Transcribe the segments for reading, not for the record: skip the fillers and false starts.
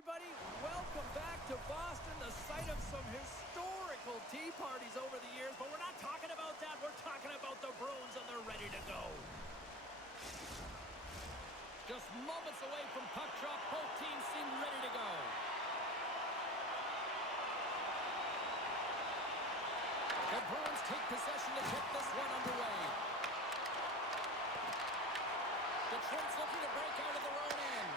everybody. Welcome back to Boston, the site of some historical tea parties over the years. But we're not talking about that. We're talking about the Bruins, and they're ready to go. Just moments away from puck drop, both teams seem ready to go. The Bruins take possession to get this one underway. Detroit's looking to break out of their own end.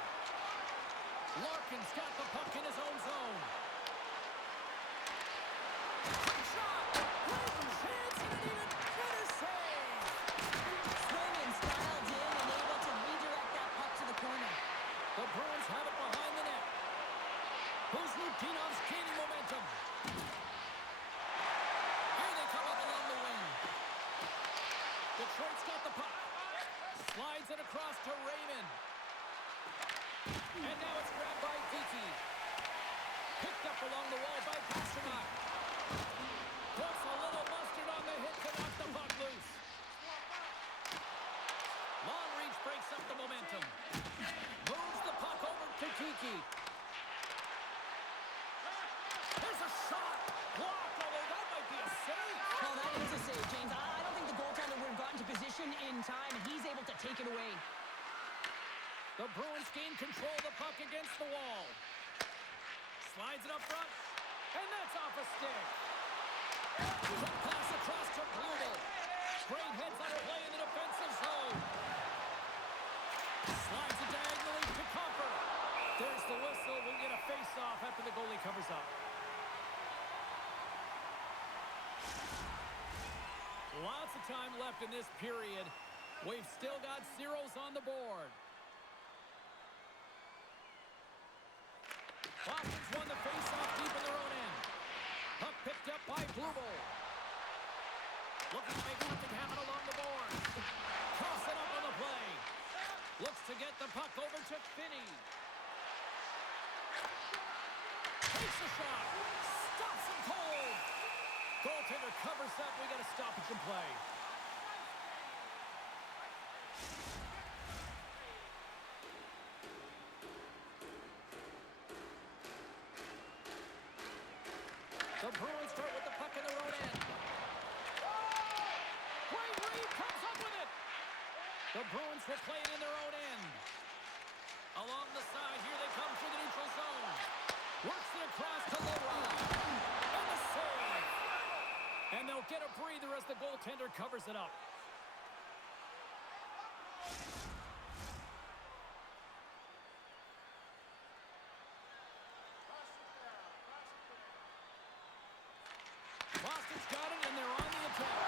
Larkin's got the puck in his own zone. Quick shot! Clayton's chance and an even better save! Swinging, styled in, and able to redirect that puck to the corner. The Bruins have it behind the net. Kuznikov's gaining momentum. Here they come up along the wing. Detroit's got the puck. Slides it across to Raymond. And now it's grabbed by Kiki. Picked up along the wall by Pasternak. Puts a little mustard on the hit to knock the puck loose. Long reach breaks up the momentum. Moves the puck over to Kiki. There's a shot. Blocked, although that might be a save. Well, that is a save, James. I don't think the goaltender would have gotten to position in time, and he's able to take it away. The Bruins gain control of the puck against the wall. Slides it up front, and that's off a stick. Quick pass across to Bludel. Great heads on play in the defensive zone. Slides it diagonally to Comper. There's the whistle. We'll get a face-off after the goalie covers up. Lots of time left in this period. We've still got zeros on the board. Boston's won the face-off deep in their own end. Puck picked up by Bludel. Looking to make something happen along the boards. Toss it up on the play. Looks to get the puck over to Finney. Takes a shot. Stops him cold. Goaltender covers up. We got a stoppage in play. The Bruins start with the puck in their own end. Great read, comes up with it. The Bruins will play it in their own end. Along the side, here they come through the neutral zone. Works it across to Leroy. And the save. And they'll get a breather as the goaltender covers it up. Boston's got it, and they're on the attack.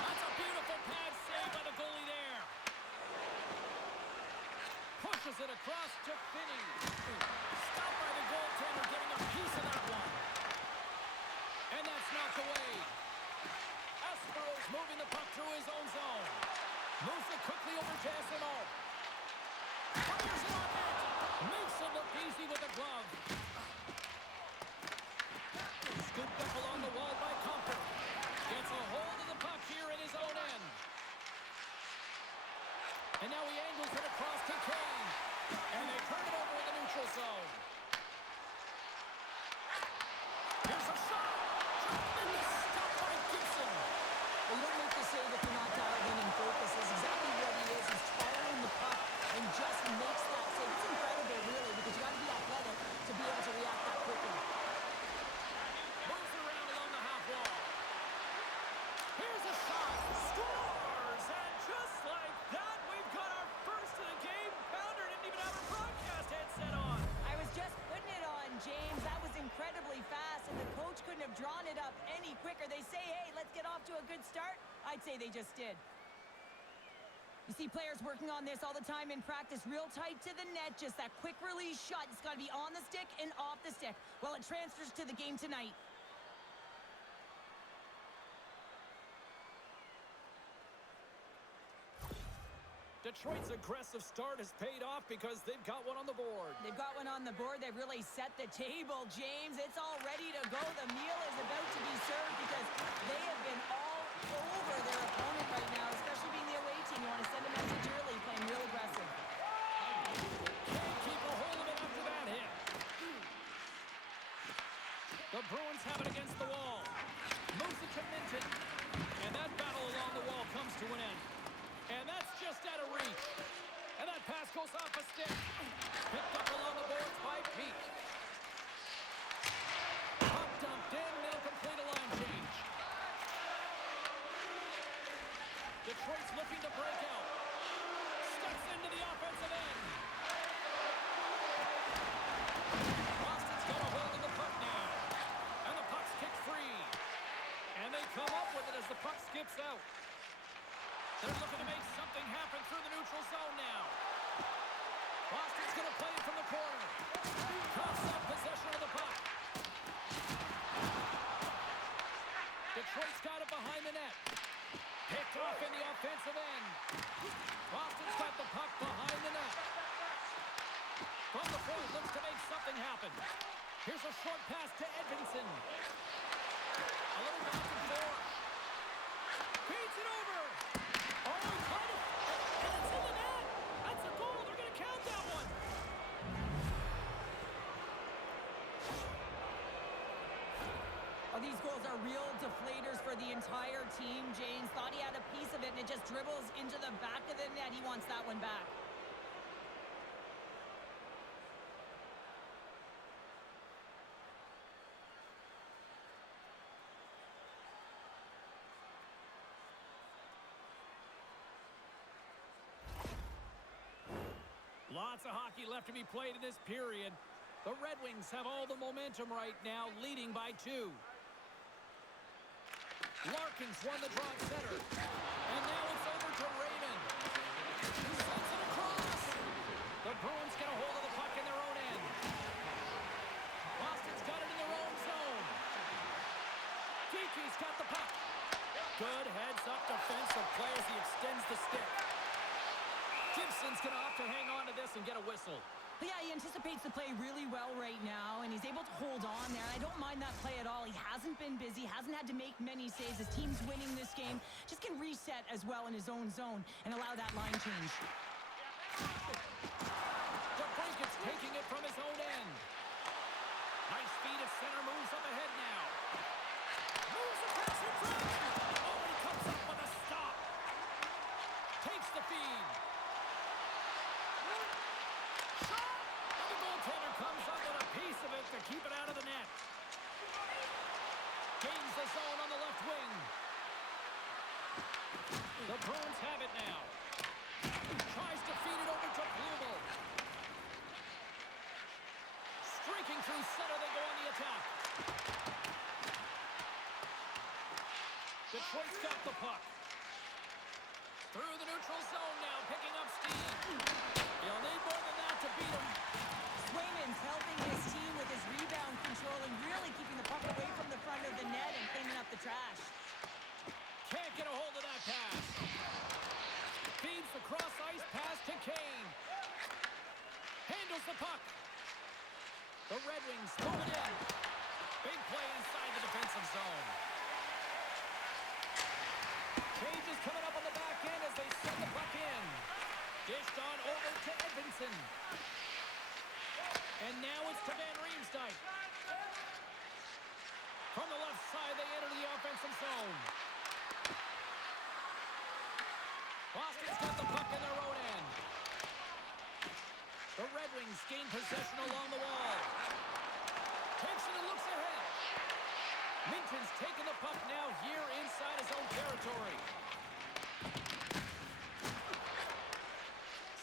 That's a beautiful pad save by the goalie there. Pushes it across to Finney. Stopped by the goaltender, getting a piece of that one. And that's knocked away. Espero's moving the puck through his own zone. Moves it quickly over to SNO. Fires it on net. Makes it look easy with the glove. Scooped up along the wall by Comper. Gets a hold of the puck here in his own end. And now he angles it across to Kane. And they turn it over in the neutral zone. Here's a shot. And it's stopped by Gibson. Well, you don't make the save if you're not dialed in and focused. That's exactly what he is. He's following the puck and just makes that save. It's incredible, really, because you got to be athletic to be able to react that quickly. Here's a shot. Scores! And just like that, we've got our first of the game. Pounder didn't even have her broadcast headset on. I was just putting it on, James. That was incredibly fast, and the coach couldn't have drawn it up any quicker. They say, hey, let's get off to a good start. I'd say they just did. You see players working on this all the time in practice, real tight to the net, just that quick release shot. It's got to be on the stick and off the stick. Well, it transfers to the game tonight. Detroit's aggressive start has paid off because they've got one on the board. They've got one on the board. They've really set the table, James. It's all ready to go. The meal is about to be served because they have been all over their opponent right now, especially being the away team. You want to send a message early, playing real aggressive. Can't keep a hold of it after that hit. Detroit's looking to break out. Steps into the offensive end. Boston's got a hold of the puck now. And the puck's kicked free. And they come up with it as the puck skips out. They're looking to make something happen through the neutral zone now. Boston's going to play it from the corner. Coughs up possession of the puck. Detroit's got it behind the net. Picked off in the offensive end. Boston's got the puck behind the net. From the point, looks to make something happen. Here's a short pass to Edvinsson. A little back and forth. Feeds it over. Oh, he caught it. And it's in the net. That's a goal. They're going to count that one. Oh, these goals are real deflators for the entire team. James thought he had a piece of it, and it just dribbles into the back of the net. He wants that one back. Lots of hockey left to be played in this period. The Red Wings have all the momentum right now, leading by 2. Larkin's won the draw at center. And now it's over to Raymond. He sends it across. The Bruins get a hold of the puck in their own end. Boston's got it in their own zone. Geeky's got the puck. Good heads-up defensive play as he extends the stick. Gibson's going to opt to hang on to this and get a whistle. But yeah, he anticipates the play really well right now, and he's able to hold on there. I don't mind that play at all. He hasn't been busy, hasn't had to make many saves. His team's winning this game. Just can reset as well in his own zone and allow that line change. DeBrinket's taking it from his own end. Nice feed at center, moves up ahead now. Moves across in front. Oh, and he comes up with a stop. Takes the feed. Shot! And the goaltender comes up with a piece of it to keep it out of the net. Gains the zone on the left wing. The Bruins have it now. Tries to feed it over to Blumel. Streaking through center, they go on the attack. Detroit's got the puck. Through the neutral zone now, picking up steam. He'll need more than that to beat him. Swayman's helping his team with his rebound control and really keeping the puck away from the front of the net and cleaning up the trash. Can't get a hold of that pass. Feeds the cross-ice pass to Kane. Handles the puck. The Red Wings move it in. Big play inside the defensive zone. Cage is coming up on the back end as they send the puck in. Dished on over to Edvinsson. And now it's to Van Riemsdyk. From the left side, they enter the offensive zone. Boston's got the puck in their own end. The Red Wings gain possession along the wall. Takes it and looks ahead. Minton's taking the puck now here inside his own territory.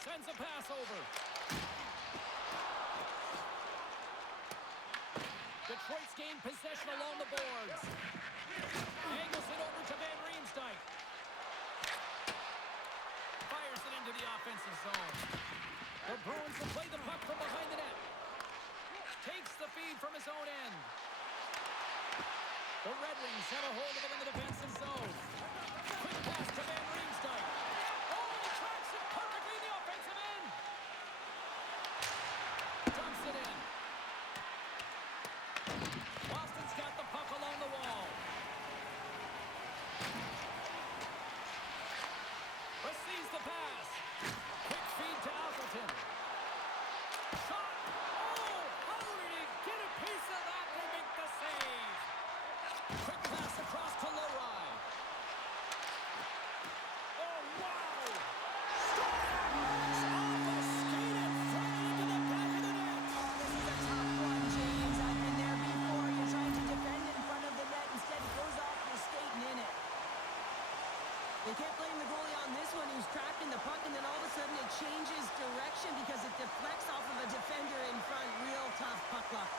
Sends a pass over. Detroit's gained possession along the boards. Angles it over to Van Riemsdyk. Fires it into the offensive zone. The Bruins will play the puck from behind the net. Takes the feed from his own end. The Red Wings have a hold of it in the defensive zone. Quick pass to Van Riemsdyk. Oh, and he tracks it perfectly in the offensive end. Dumps it in. Boston's got the puck along the wall. Receives the pass. Quick feed to Alberton. Shot. Oh, how did he get a piece of that to make the save? Quick pass across to Lowry. They can't blame the goalie on this one who's tracking the puck, and then all of a sudden it changes direction because it deflects off of a defender in front. Real tough puck luck.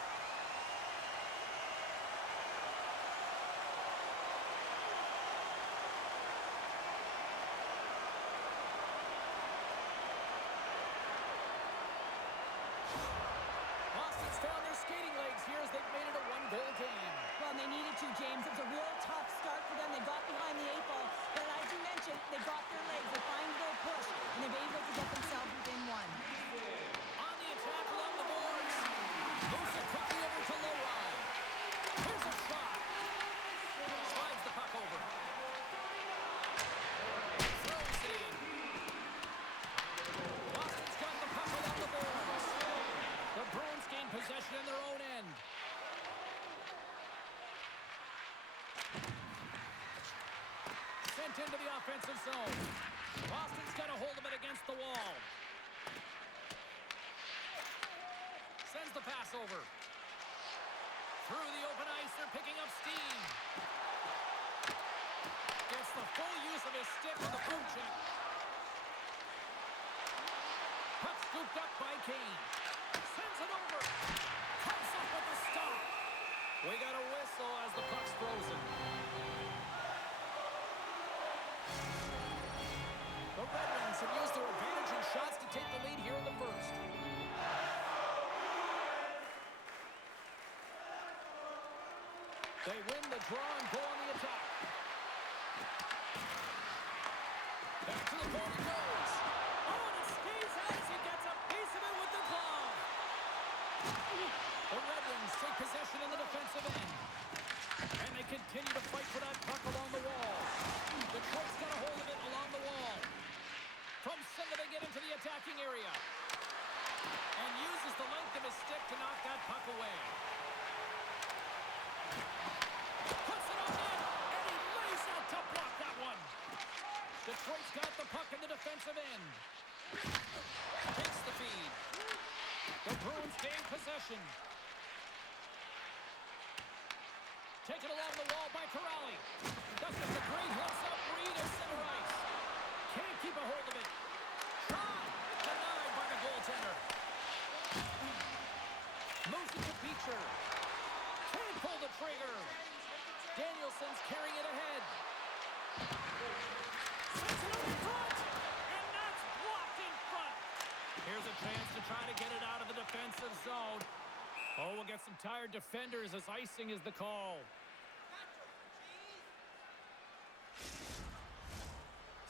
Boston's found their skating legs here as they've made it a one-goal game. Well, and they needed to, James. It was a real tough start for them. They got behind the 8 ball, but as you mentioned, they got their legs. They find their push, and they've been able to get themselves within one. On the attack along the boards. Moves it quickly over to Lowry. Here's a shot. Slides the puck over. Throws it in. Boston's got the puck along the boards. The Bruins gain possession in their own end. Sent into the offensive zone. Boston's got a hold of it against the wall. Sends the pass over. Through the open ice, they're picking up steam. Gets the full use of his stick with the poke check. Puck scooped up by Kane. Sends it over. Comes up with the stop. We got a whistle as the puck's frozen. The Red Wings have used their advantage in shots to take the lead here in the first. They win the draw and go on the attack. Back to the point it goes. Oh, and it stays out as he gets a piece of it with the glove. The Red Wings take possession in the defensive end. And they continue to fight for that puck along the wall. Detroit's got a hold of it along the wall. From center, they get into the attacking area. And uses the length of his stick to knock that puck away. Puts it on net, and he lays out to block that one. Detroit's got the puck in the defensive end. Takes the feed. The Bruins gain possession. Taken along the wall by Corrali. Does it the great hooks-up read at center ice. Can't keep a hold of it. Shot! Denied by the goaltender. Moves it to Beecher. Can't pull the trigger. Danielson's carrying it ahead. Sends it up in front. And that's blocked in front. Here's a chance to try to get it out of the defensive zone. Oh, we'll get some tired defenders as icing is the call.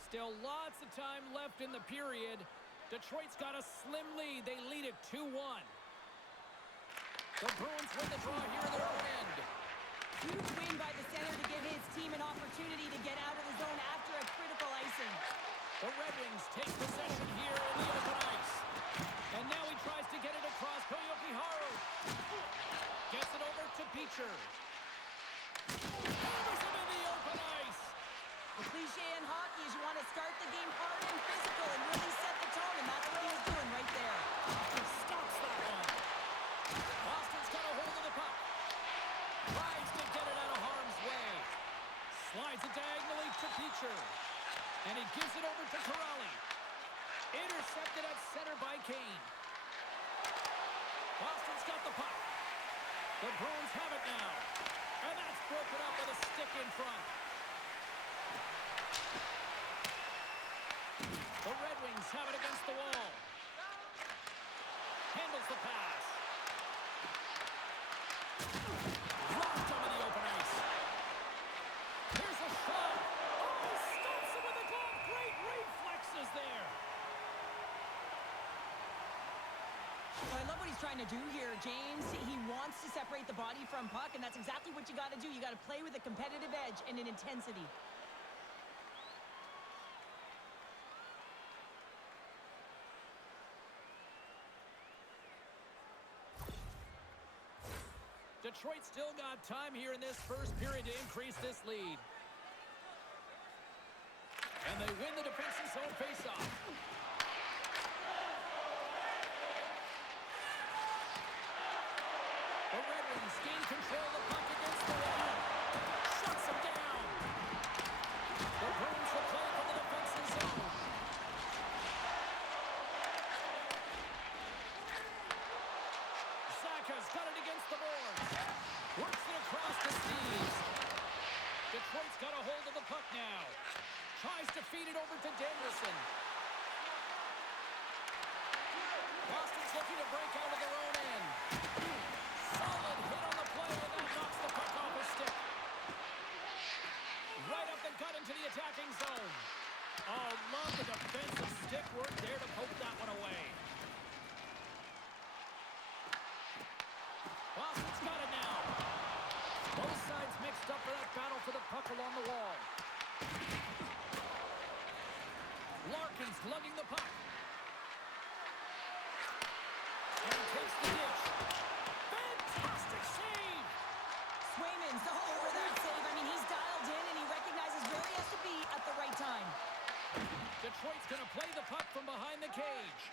Still lots of time left in the period. Detroit's got a slim lead. They lead it 2-1. The Bruins win the draw here in their own end. Huge win by the center to give his team an opportunity to get out of the zone after a critical icing. The Red Wings take possession here in the open ice. And now he tries to get it across Koyoki Haru. Gets it over to Beecher. Hammers him in the open ice. The cliche in hockey is you want to start the game hard and physical and really set the tone, and that's what he was doing right there. He stops that one. Boston's got a hold of the puck. Tries to get it out of harm's way. Slides it diagonally to Beecher. And he gives it over to Corrali. Intercepted at center by Kane. Boston's got the puck. The Bruins have it now. And that's broken up with a stick in front. The Red Wings have it against the wall. Handles the pass. Blocked him in the open ice. Here's a shot. Oh, he stops him with a glove. Great reflexes there. Well, I love what he's trying to do here, James. He wants to separate the body from puck, and that's exactly what you got to do. You got to play with a competitive edge and an intensity. Detroit still got time here in this first period to increase this lead. And they win the defensive zone faceoff. The Red Wings gain control of the puck against the wall. Shuts him down. The Bruins will play to feed it over to Danielson. Boston's looking to break out of their own end. Solid hit on the play, and that knocks the puck off his stick. Right up the gut into the attacking zone. Oh, love the defensive stick work there to poke that one away. Boston's got it now. Both sides mixed up for that battle for the puck along the wall. Larkin's lugging the puck. And he takes the dish. Fantastic save! Swayman's all over that save. I mean, he's dialed in, and he recognizes where he has to be at the right time. Detroit's going to play the puck from behind the cage.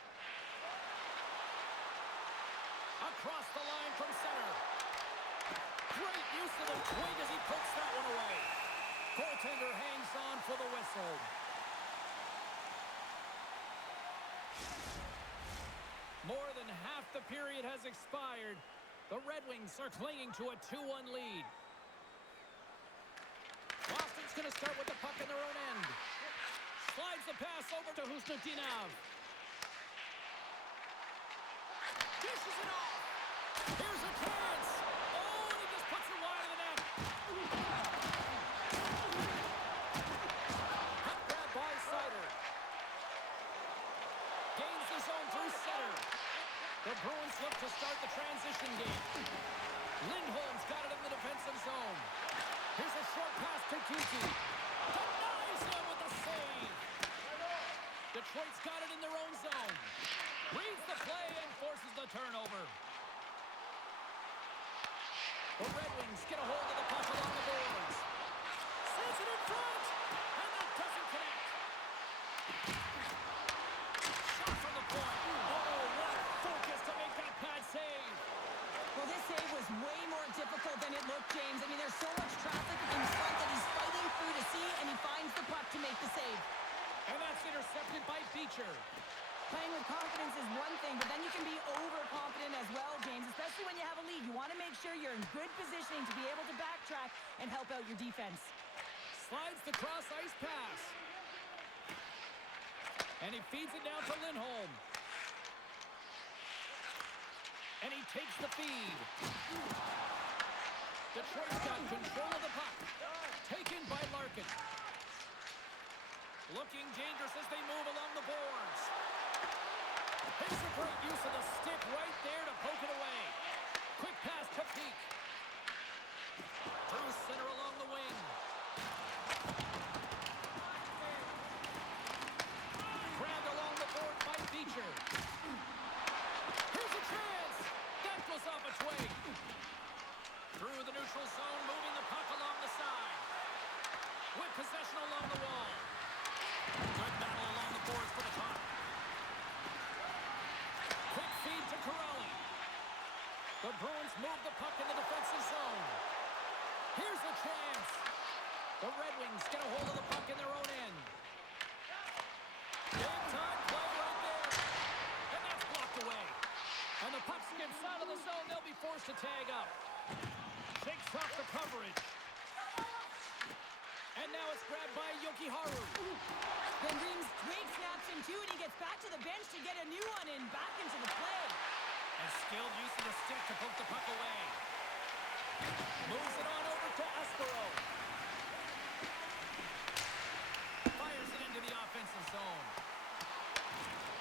Across the line from center. Great use of the twig as he pokes that one away. Goaltender hangs on for the whistle. More than half the period has expired. The Red Wings are clinging to a 2-1 lead. Boston's going to start with the puck in their own end. Slides the pass over to Husnutinov. Dishes it off. Here's a chance. Oh, and he just puts it wide of the net. Puck grab by Sider. Gains the zone through center. The Bruins look to start the transition game. Lindholm's got it in the defensive zone. Here's a short pass to Kiki. Denies him with the save. Detroit's got it in their own zone. Reads the play and forces the turnover. The Red Wings get a hold of the puck along the boards. Sends it in front. And that doesn't connect. Shot from the point. Oh, what a focus to make that pad save. Well, this save was way more difficult than it looked, James. I mean, there's so much traffic in front that he's fighting through to see, and he finds the puck to make the save. And that's intercepted by Beecher. Playing with confidence is one thing, but then you can be overconfident as well, James, especially when you have a lead. You want to make sure you're in good positioning to be able to backtrack and help out your defense. Slides the cross-ice pass. And he feeds it down to Lindholm. And he takes the feed. Detroit's got control of the puck. Taken by Larkin. Looking dangerous as they move along the boards. Here's a great use of the stick right there to poke it away. Quick pass to Peak. Through center along the wing. Grabbed along the board by Beecher. Here's a chance. That goes off its way. Through the neutral zone, moving the puck along the side. With possession along the wall. Good battle along the boards for the top. Quick feed to Corrali. The Bruins move the puck in the defensive zone. Here's a chance. The Red Wings get a hold of the puck in their own end. Big time play right there. And that's blocked away. And the puck skips out of the zone. They'll be forced to tag up. Shakes off the coverage. And now it's grabbed by Yokiharu. Then Twig snaps him too, and he gets back to the bench to get a new one and back into the play. And skilled use of the stick to poke the puck away. Moves it on over to Espero. Fires it into the offensive zone.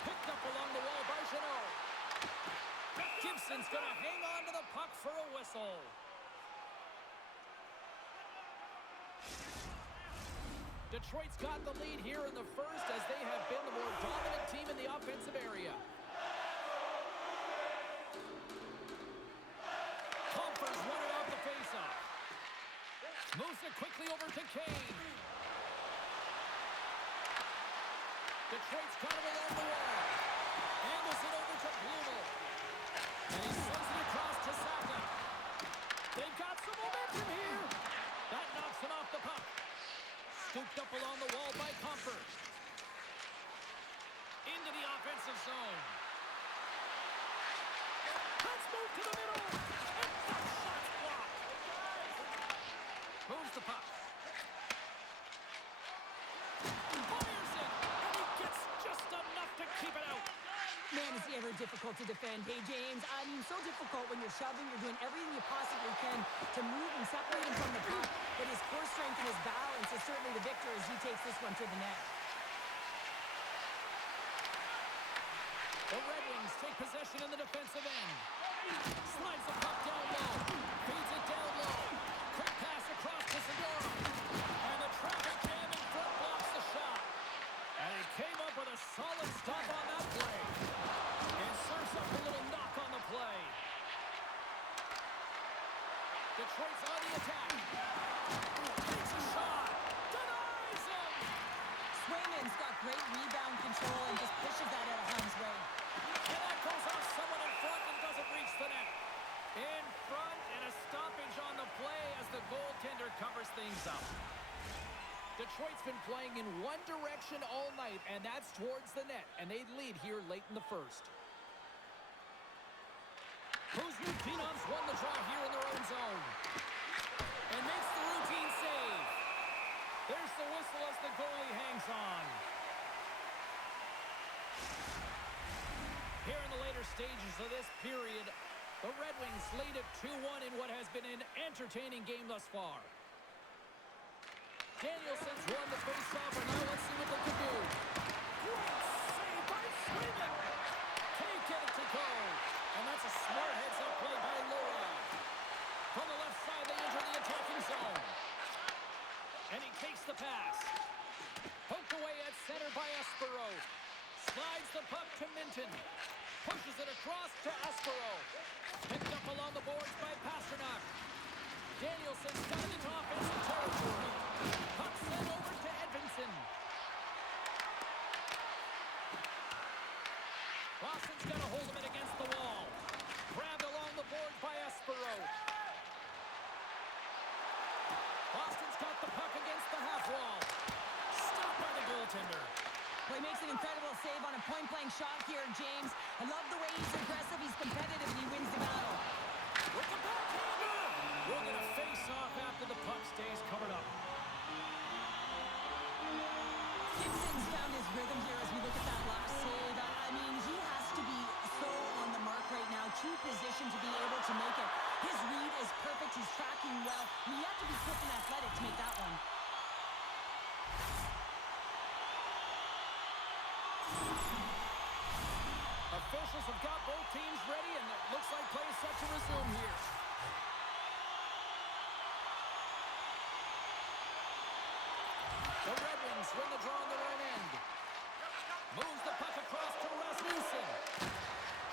Picked up along the wall by Jeannot. Gibson's going to hang on to the puck for a whistle. Detroit's got the lead here in the first as they have been the more dominant team in the offensive area. Comfers won it off the faceoff. Moves it quickly over to Kane. Detroit's got it along the wall. Angles it over to Blumel. And he sends it across to Saka. They've got some momentum here. That knocks him off the puck. Scooped up along the wall by Comfort. Into the offensive zone. Let's move to the middle. And that shot's blocked. Moves the puck. Fires actually ever difficult to defend. Hey, James, I mean, so difficult when you're shoving, you're doing everything you possibly can to move and separate him from the puck, but his core strength and his balance is certainly the victor as he takes this one to the net. The Red Wings take possession in the defensive end. Slides the puck down low. Feeds it down low. Quick pass across to Segura. And the traffic jam in front blocks the shot. And he came up with a solid stop on that play. And serves up a little knock on the play. Detroit's on the attack. Takes a shot. Denies him. Swayman's got great rebound control and just pushes that out of harm's way. And that goes off someone in front and doesn't reach the net. In front and a stoppage on the play as the goaltender covers things up. Detroit's been playing in one direction all night, and that's towards the net, and they lead here late in the first. Kuzma Phenoms won the draw here in their own zone. And makes the routine save. There's the whistle as the goalie hangs on. Here in the later stages of this period, the Red Wings lead at 2-1 in what has been an entertaining game thus far. Danielson's won the faceoff, and now let's see what they can do. Great save by Swayman. Can't get it to go. And that's a smart heads-up play by Laura. From the left side, they enter the attacking zone. And he takes the pass. Poked away at center by Espero. Slides the puck to Minton. Pushes it across to Espero. Picked up along the boards by Pasternak. Danielson's got it into offensive territory. Puck sent over to Edvinsson. Boston's got a hold of it against the wall. Grabbed along the boards by Espero. Boston's got the puck against the half wall. Stopped by the goaltender. Well, he makes an incredible save on a point-blank shot here, James. I love the way he's aggressive, he's competitive, and he wins the battle. With the backhander! We'll get a face-off after the puck stays covered up. Gibson's found his rhythm here as we look at that last save. I mean, he has to be so on the mark right now, true position to be able to make it. His read is perfect, he's tracking well. You have to be quick and athletic to make that one. Officials have got both teams ready, and it looks like play is set to resume here. The Red Wings win the draw on their own end. Moves the puck across to Rasmussen.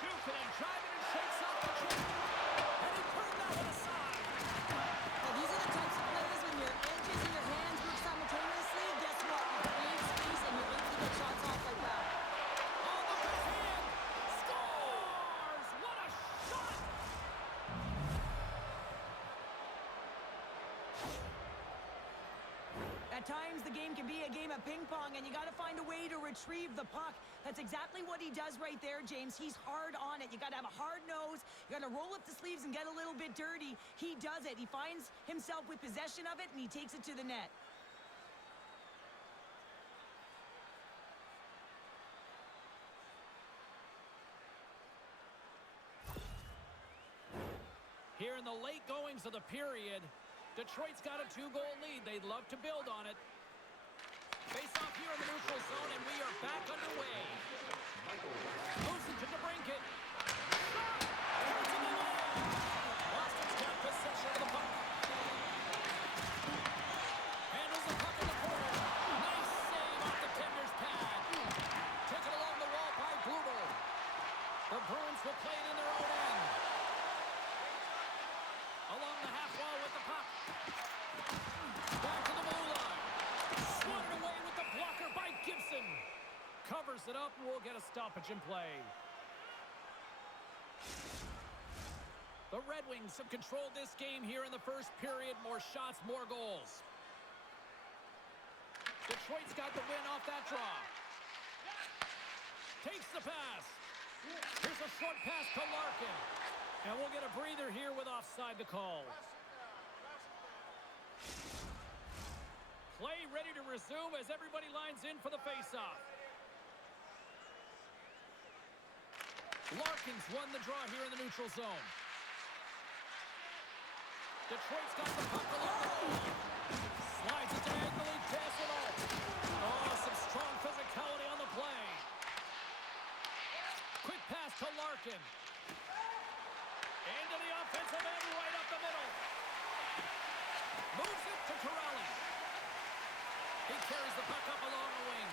Jukin and driving and shakes off the chip. And he turned that one aside. Well, these are the types of plays when your edges and your hands work simultaneously. Guess what? You create space and you're able to get shots off like that. On the backhand. Scores! What a shot! At times, the game can be a game of ping pong, and you got to find a way to retrieve the puck. That's exactly what he does right there, James. He's hard on it. You got to have a hard nose. You got to roll up the sleeves and get a little bit dirty. He does it. He finds himself with possession of it, and he takes it to the net. Here in the late goings of the period, Detroit's got a 2-goal lead. They'd love to build on it. Face off here in the neutral zone, and we are back underway. Moves it to DeBrincat. Shot! Turns in the lane. Boston's got possession of the puck. Handles the puck in the corner. Nice save off the tender's pad. Taken along the wall by Blumer. The Bruins will play it in their own end. Along the half wall with the puck. Back to the blue line. Swatted away with the blocker by Gibson. Covers it up, and we'll get a stoppage in play. The Red Wings have controlled this game here in the first period. More shots, more goals. Detroit's got the win off that draw. Takes the pass. Here's a short pass to Larkin. And we'll get a breather here with offside the call. Play ready to resume as everybody lines in for the faceoff. Larkin's won the draw here in the neutral zone. Detroit's got the puck along the wall. Slides it diagonally, pass it all. Oh, some strong physicality on the play. Quick pass to Larkin. Into the offensive end, right up the middle. Moves it to Corrali. He carries the puck up along the wing.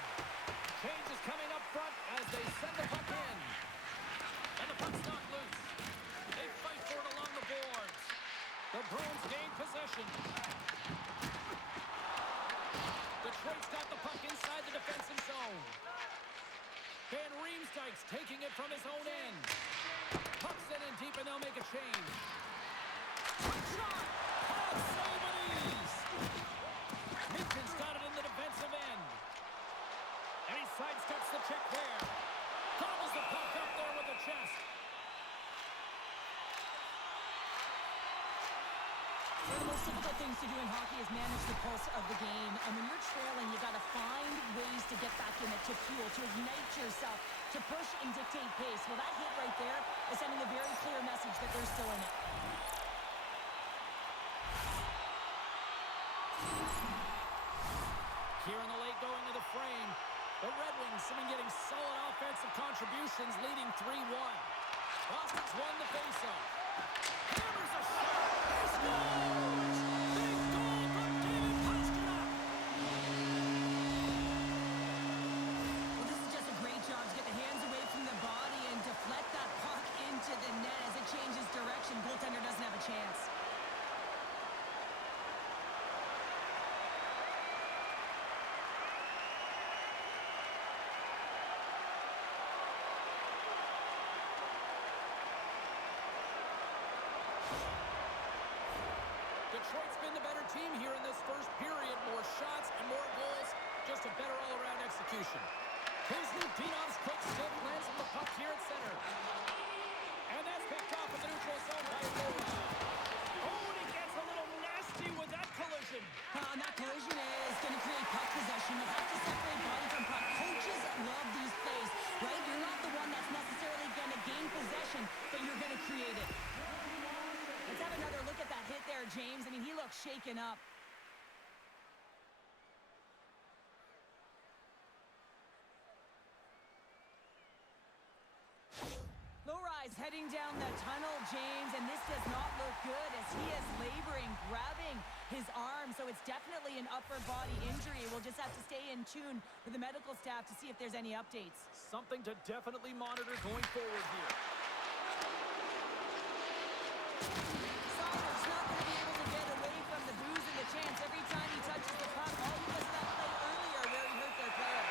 Change is coming up front as they send the puck in. And the puck's knocked loose. They fight for it along the boards. The Bruins gain possession. Detroit's got the puck inside the defensive zone. Van Riemsdyk's taking it from his own end. Puck's in and deep, and they'll make a change. Quick shot! Oh, save with ease! Minton's got it in the defensive end. And he sidesteps the check there. Gobbles the puck up there with the chest. One of the most difficult things to do in hockey is manage the pulse of the game. And when you're trailing, you got to find ways to get back in it, to fuel, to ignite yourself, to push and dictate pace. Well, that hit right there is sending a very clear message that they're still in it. Here in the late going of the frame, the Red Wings have been getting solid offensive contributions, leading 3-1. Boston's won the faceoff. Hammers a shot. He scores! Big goal from David Pastrnak! Well, this is just a great job to get the hands away from the body and deflect that puck into the net. As it changes direction, goaltender doesn't have a chance. Detroit's been the better team here in this first period. More shots and more goals. Just a better all-around execution. Kuznikov's quick stick lands the puck here at center. And that's picked off in the neutral zone by Ultra. Oh, and he gets a little nasty with that collision. And that collision is going to create puck possession. You have to separate body from puck. Coaches love these plays, right? You're not the one that's necessarily going to gain possession, but you're going to create it. Let's have another look at that hit there, James. I mean, he looks shaken up. Low-rise heading down the tunnel, James, and this does not look good as he is laboring, grabbing his arm, so it's definitely an upper body injury. We'll just have to stay in tune with the medical staff to see if there's any updates. Something to definitely monitor going forward here. Sauer's not going to be able to get away from the booze and the chance. Every time he touches the puck, all because of that play earlier where he hurt their player.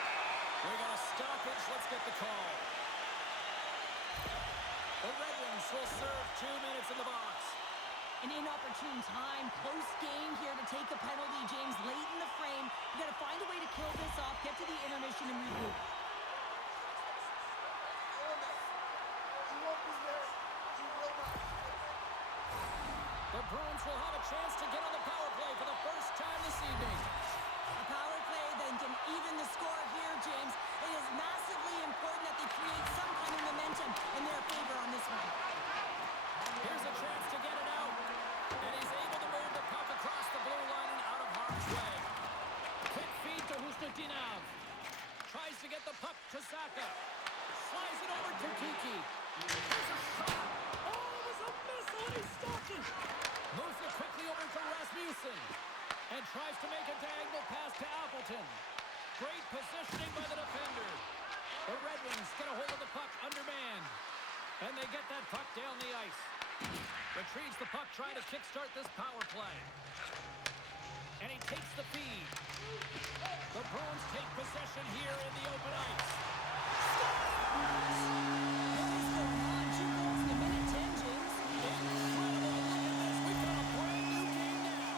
We got a stoppage. Let's get the call. The Red Wings will serve 2 minutes in the box. An inopportune time, close game here to take a penalty, James, late in the frame. You got to find a way to kill this off, get to the intermission and regroup. The Bruins will have a chance to get on the power play for the first time this evening. A power play then can even the score here, James. It is massively important that they create some kind of momentum in their favor on this one. Here's a chance to get it out. And he's able to move the puck across the blue line and out of harm's way. Quick feed to Husnutinov. Tries to get the puck to Saka. Slides it over to Kiki. There's a shot. Oh, it was a missile and he stopped it. Moves it quickly over to Rasmussen. And tries to make a diagonal pass to Appleton. Great positioning by the defender. The Red Wings get a hold of the puck undermanned. And they get that puck down the ice. Retrieves the puck, trying to kickstart this power play. And he takes the feed. The Bruins take possession here in the open ice. Scores! What is going on? 2 goals in a minute, 10, James. Incredible. Look at this. We've got a brand new game now.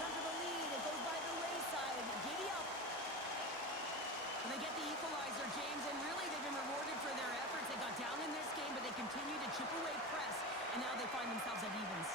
Comfortable lead. It goes by the wayside. Giddy up. And they get the equalizer, James, and really they've been rewarded for their efforts. They got down in this game, but they continue to chip away press, and now they find themselves at evens.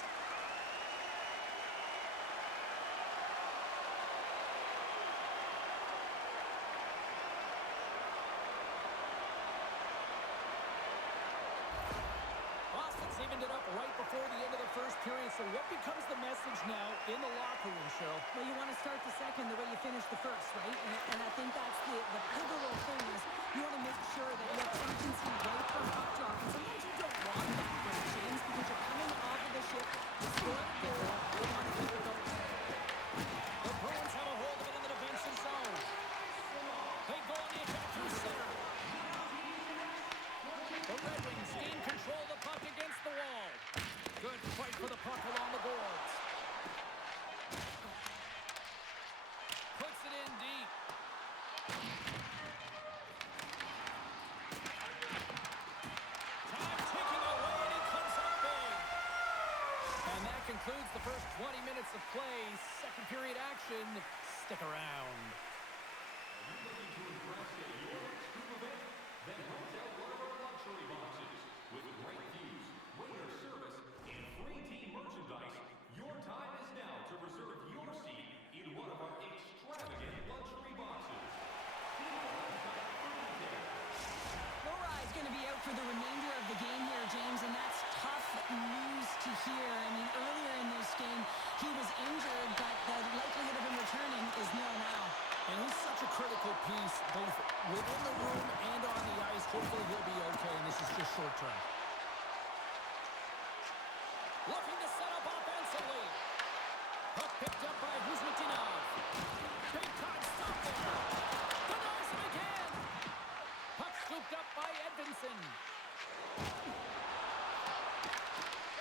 opened it up right before the end of the first period. So what becomes the message now in the locker room, Cheryl? Well, you want to start the second the way you finished the first, right? And I think that's the pivotal thing is you want to make sure that you have urgency right from puck drop. And sometimes you don't want that break, James, because you're coming off of the ship, you score a goal, you want to keep it going. The Bruins have a hold of it in the defensive zone. They go on the attack through center. The Red Wings gain control of the puck against the wall. Good fight for the puck along the boards. Puts it in deep. Time ticking away, and it comes up big. And that concludes the first 20 minutes of play. Second period action. Stick around. Going to be out for the remainder of the game here, James, and that's tough news to hear. I mean, earlier in this game, he was injured, but the likelihood of him returning is nil now. And he's such a critical piece, both within the room and on the ice. Hopefully he'll be okay, and this is just short term. Looking to set up offensively. Puck picked up by Kuzmitinov. Big time stop there. Denies him again. Puck scooped up by Edvinsson.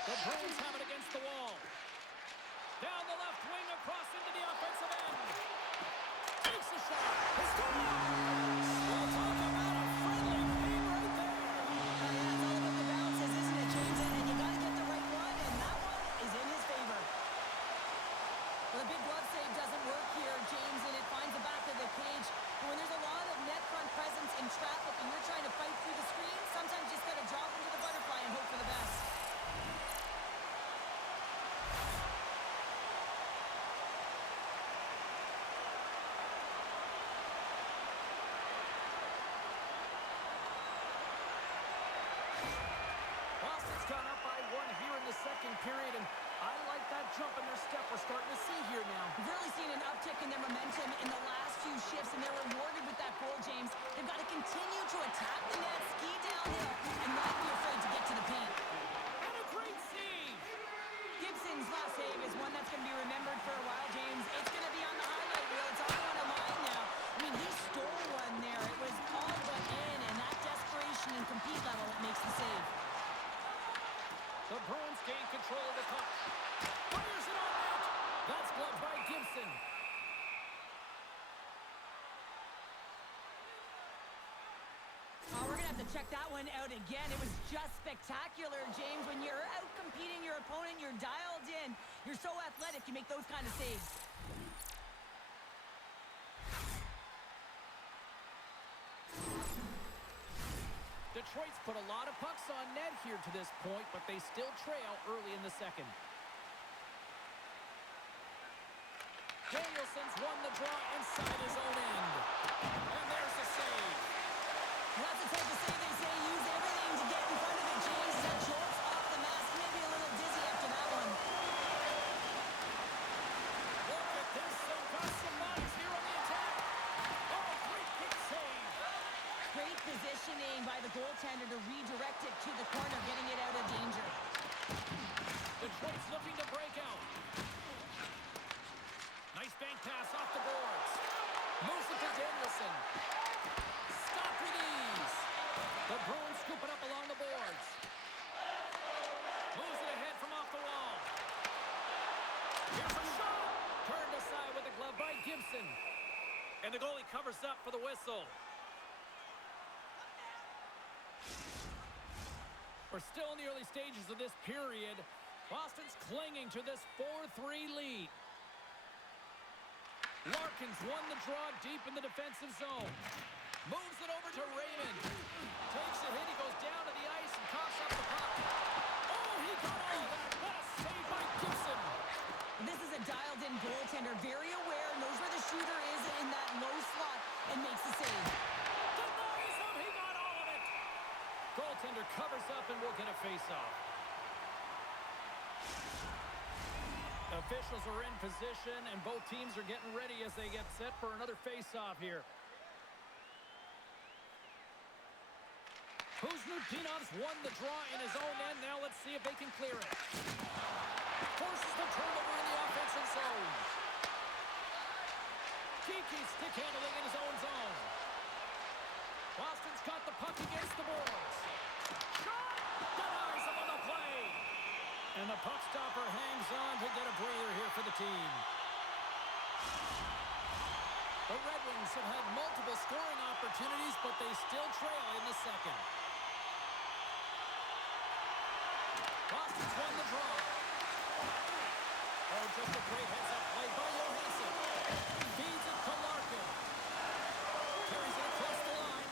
The Bruins have it against the wall. Down the left wing, across into the offensive end. Takes a shot. He scores! We'll talk about a friendly game right there. Yeah, it's all about the bounces, isn't it, James? And you got to get the right one, and that one is in his favor. Well, the big glove save doesn't work here, James, and it finds the back of the cage. But when there's a lot of net front presence in traffic and you're trying to fight through the screen, sometimes you just got to drop into the butterfly and hope for the best. Boston's gone up by one here in the second period, and I like that jump in their step we're starting to see here now. We've really seen an uptick in their momentum in the last few shifts, and they're rewarded with that goal, James. They've got to continue to attack the net, ski downhill, and not be afraid to get to the paint. And a great save! Gibson's last save is one that's going to be remembered for a while, James. It's going to be on the highlight reel. It's all on a line now. I mean, he stole one there. It was all but in, and that desperation and compete level that makes the save. The Bruins gain control of the puck. Fires it on net. That's gloved by Gibson. Oh, we're going to have to check that one out again. It was just spectacular, James. When you're out competing your opponent, you're dialed in. You're so athletic, you make those kind of saves. Detroit's put a lot of pucks on net here to this point, but they still trail early in the second. Danielson's won the draw inside his own end. And there's the save. That's the type of save they say use everything to get in front of it, James. That jolts off the mask, maybe a little dizzy after that one. Look at this. They've got some bodies here on the attack. Oh, great kick save. Great positioning by the goaltender to redirect it to the corner, getting it out of danger. Detroit's looking to break out. Nice bank pass off the boards. Moves it to Danielson. Stop with ease. The Bruins scoop it up along the boards. Moves it ahead from off the wall. Here's a shot. Turned aside with a glove by Gibson. And the goalie covers up for the whistle. We're still in the early stages of this period. Boston's clinging to this 4-3 lead. Larkin's won the draw deep in the defensive zone. Moves it over to Raymond. Takes a hit. He goes down to the ice and coughs up the puck. Oh, he got all of that. What a save by Gibson. This is a dialed-in goaltender, very aware, knows where the shooter is in that low slot, and makes the save. Denies him. He got all of it. Goaltender covers up and will get a face-off. Officials are in position, and both teams are getting ready as they get set for another face-off here. Kuzmatinov's won the draw in his own end. Now let's see if they can clear it. Forces the turnover in the offensive zone. Kiki stick handling in his own zone. Boston's got the puck against the boards. Shot! Denies him on the play. And the puck stopper hangs on to get a breather here for the team. The Red Wings have had multiple scoring opportunities, but they still trail in the second. Boston's won the draw. Oh, just a great heads-up play by Johansson. Feeds it to Larkin. Carries it across the line.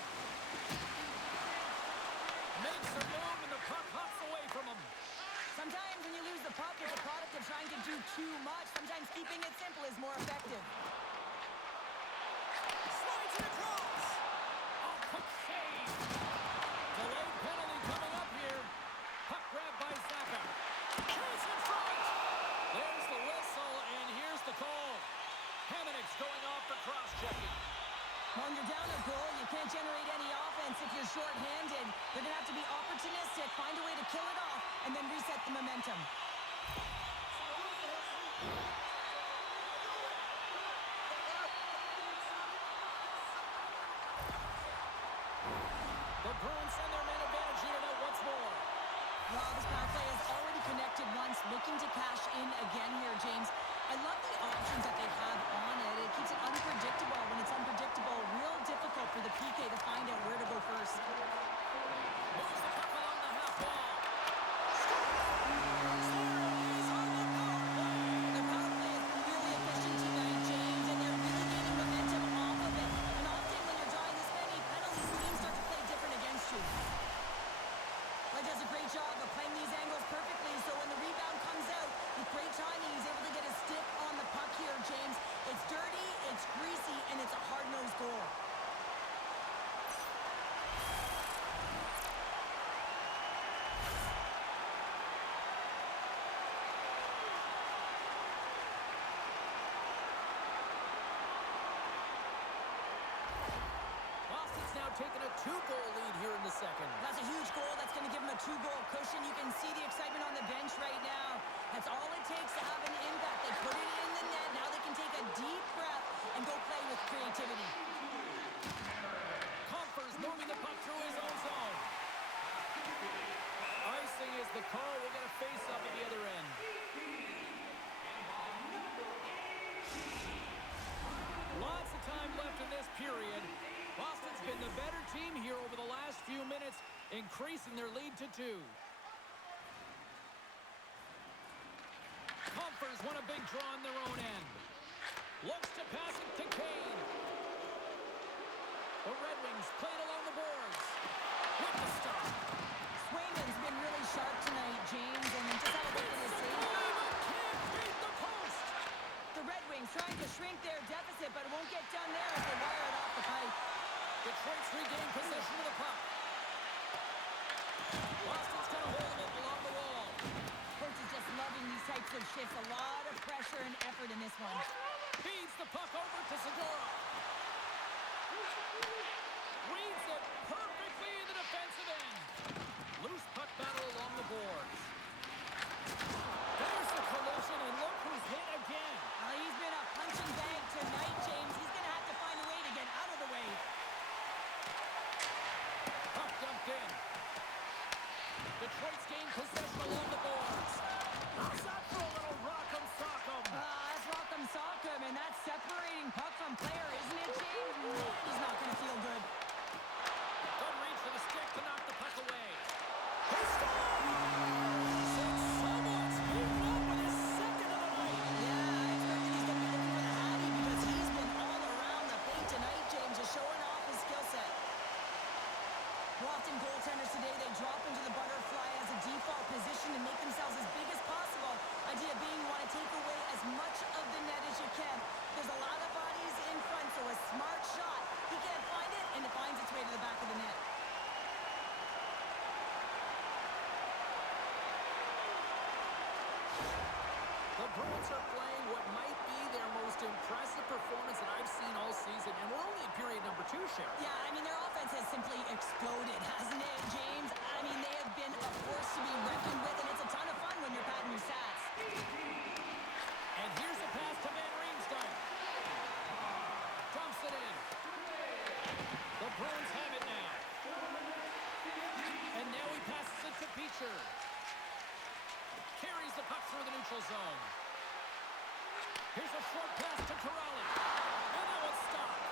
Makes a move, and the puck hops away from him. Sometimes when you lose the puck, it's a product of trying to do too much. Sometimes keeping it simple is more effective. Slides it across. Oh, quick save. Delayed penalty coming up here. Puck grab by Zappa. Chase in front. There's the whistle, and here's the call. Hamannik's going off for cross-checking. When you're down a goal, you can't generate any offense if you're short-handed. They're going to have to be opportunistic, find a way to kill it off, and then reset the momentum. The Bruins send their man advantage unit out once more. Well, this power play has already connected once, looking to cash in again here, James. I love the options that they have on it. It keeps it unpredictable. When it's unpredictable, real difficult for the PK to find out where to go first. Moves the puck along the half wall. Their power play is really efficient tonight, James, and they're really gaining momentum off of it. And often when you're drawing this many penalties, teams start to play different against you. He does a great job of playing these angles perfectly, so when the rebound comes out, with great timing, he's able to get his stick on the puck here, James. It's dirty, it's greasy, and it's a hard-nosed goal. Boston's now taking a 2-goal lead here in the second. That's a huge goal. That's going to give him a 2-goal cushion. You can see the excitement on the bench right now. That's all it takes to have an impact. They put it in the net. Now they can take a deep breath and go play with creativity. Comfers moving the puck through his own zone. Icing is the call. We'll get a face-up at the other end. Lots of time left in this period. Boston's been the better team here over the last few minutes, increasing their lead to 2. Comfers won a big draw on their own end. Looks to pass it to Kane. The Red Wings played along the boards. With the stop. Swayman's been really sharp tonight, James, and just had a look at his save. Can't beat the post. The Red Wings trying to shrink their deficit, but it won't get done there as they wire it off the pipe. Detroit's regained possession of the puck. Boston's got a hold of it along the wall. Coach is just loving these types of shifts. A lot of pressure and effort in this one. Feeds the puck over to Segura. Reads it perfectly in the defensive end. Loose puck battle along the boards. There's the collision, and look who's hit again. He's been a punching bag tonight, James. He's going to have to find a way to get out of the way. Puck dumped in. Detroit's gained possession along the boards. How's that for a little rock'em sock'em? That's rock'em sock'em, and that's separating puck from player, isn't it, James? He's not going to feel good. Good reach for the stick to knock the puck away. He scores! Someone's heating up with his second of the night. Yeah, I expected he's going to be looking for the Hattie because he's been all around the paint tonight, James, just showing off his skill set. Often goaltenders today, they drop into the butterfly as a default position to make themselves as big as possible. Idea being you want to take away as much of the net as you can. There's a lot of bodies in front, so a smart shot. He can't find it, and it finds its way to the back of the net. The Bruins are playing what might be their most impressive performance that I've seen all season, and we're only in period number 2, Cheryl. Yeah, I mean, their offense has simply exploded, hasn't it, James? I mean, they have been a force to be reckoned with, and it's a ton of fun when you're patting your stats. And here's a pass to Van Riemsdyk. Dumps it in. The Bruins have it now. And now he passes it to Beecher. Carries the puck through the neutral zone. Here's a short pass to Corrali. And that one's stopped.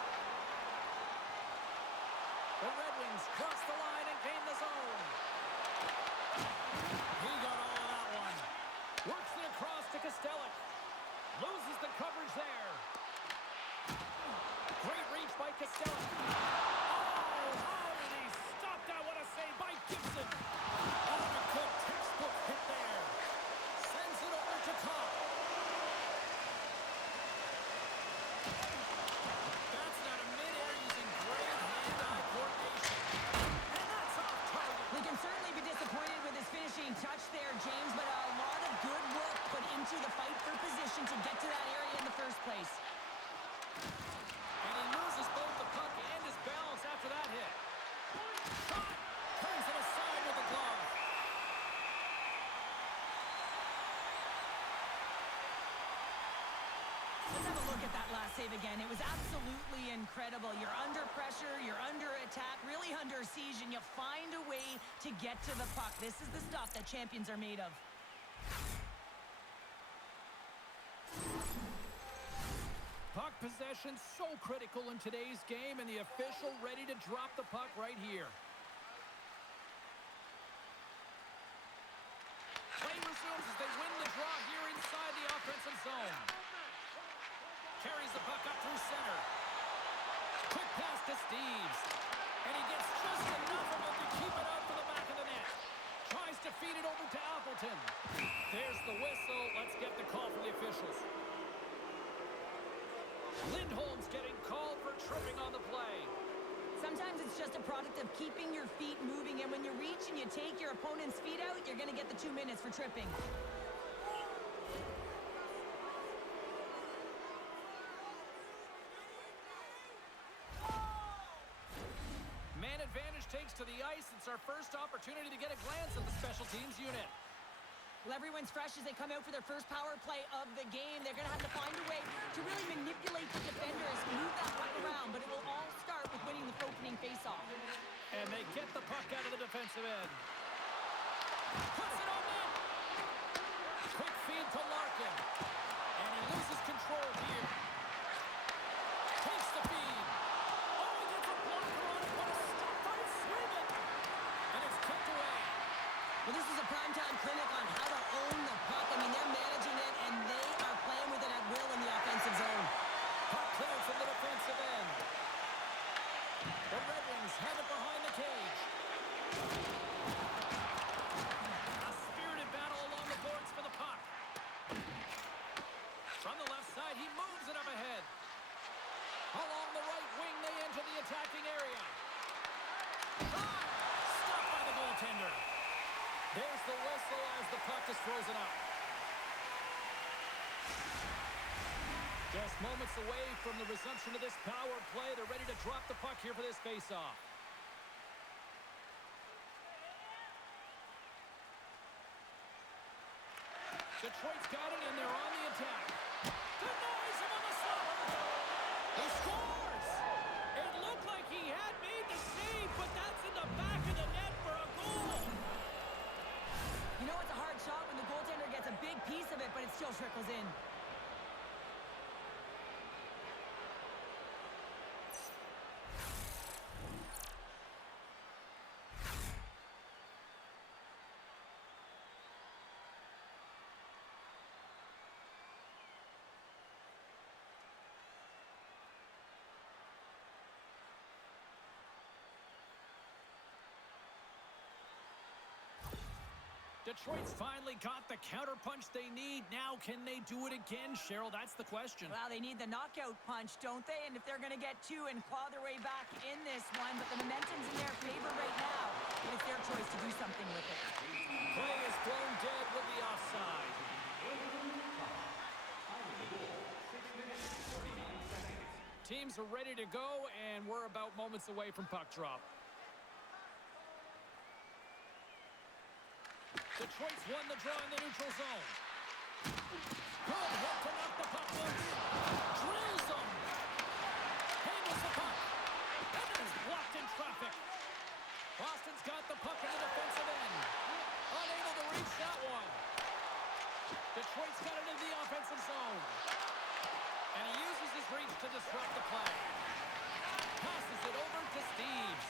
The Red Wings cross the line and gain the zone. He got all of that one. Works it across to Kostelic. Loses the coverage there. Great reach by Kostelic. Oh, how did he stop that? What a save by Gibson. Oh, a good textbook hit there. Sends it over to Cobb. That's not a midair using great hand-eye coordination. And that's off target. We can certainly be disappointed with his finishing touch there, James, but a lot of good work put into the fight for position to get to that area in the first place. And he loses both the puck and his balance after that hit. Shot! Turns it aside with the glove. Let's have a look at that last save again. It was absolutely incredible. You're under pressure, you're under attack, really under siege, and you find a way to get to the puck. This is the stuff that champions are made of. Puck possession so critical in today's game, and the official ready to drop the puck right here. Play resumes as they win the draw here inside the offensive zone. Carries the puck up through center. Quick pass to Steves. And he gets just enough of it to keep it out for the back of the net. Tries to feed it over to Appleton. There's the whistle. Let's get the call from the officials. Lindholm's getting called for tripping on the play. Sometimes it's just a product of keeping your feet moving, and when you reach and you take your opponent's feet out, you're going to get the 2 minutes for tripping. Man advantage takes to the ice. It's our first opportunity to get a glance at the special teams unit. Well, everyone's fresh as they come out for their first power play of the game. They're going to have to find a way to really manipulate the defenders, move that puck around, but it will all start with winning the opening faceoff. And they get the puck out of the defensive end. Puts it on net. Quick feed to Larkin. And he loses control here. Takes the feed. Oh, he gets a blocker on it. What a stop by Sweden. And it's kicked away. Well, this is a primetime clinic on how to own the puck. I mean, they're managing it, and they are playing with it at will in the offensive zone. Puck cleared from the defensive end. The Red Wings have it behind the cage. A spirited battle along the boards for the puck. From the left side, he moves it up ahead. Along the right wing, they enter the attacking area. Shot! Stopped by the goaltender. There's the whistle as the puck is frozen up. Just moments away from the resumption of this power play. They're ready to drop the puck here for this faceoff. Detroit's got it, and they're on the attack. Denies him on the slot. He scores! It looked like he had made the save, but that's in the back of the net for a goal. You know it's a hard shot when the goaltender gets a big piece of it, but it still trickles in. Detroit's finally got the counterpunch they need. Now, can they do it again, Cheryl? That's the question. Well, they need the knockout punch, don't they? And if they're going to get two and claw their way back in this one, but the momentum's in their favor right now, but it's their choice to do something with it. Play is blown dead with the offside. teams are ready to go, and we're about moments away from puck drop. Detroit's won the draw in the neutral zone. Good hit to knock the puck loose. Drills them. Handles the puck. And it is blocked in traffic. Boston's got the puck in the defensive end. Unable to reach that one. Detroit's got it in the offensive zone. And he uses his reach to disrupt the play. Passes it over to Steves.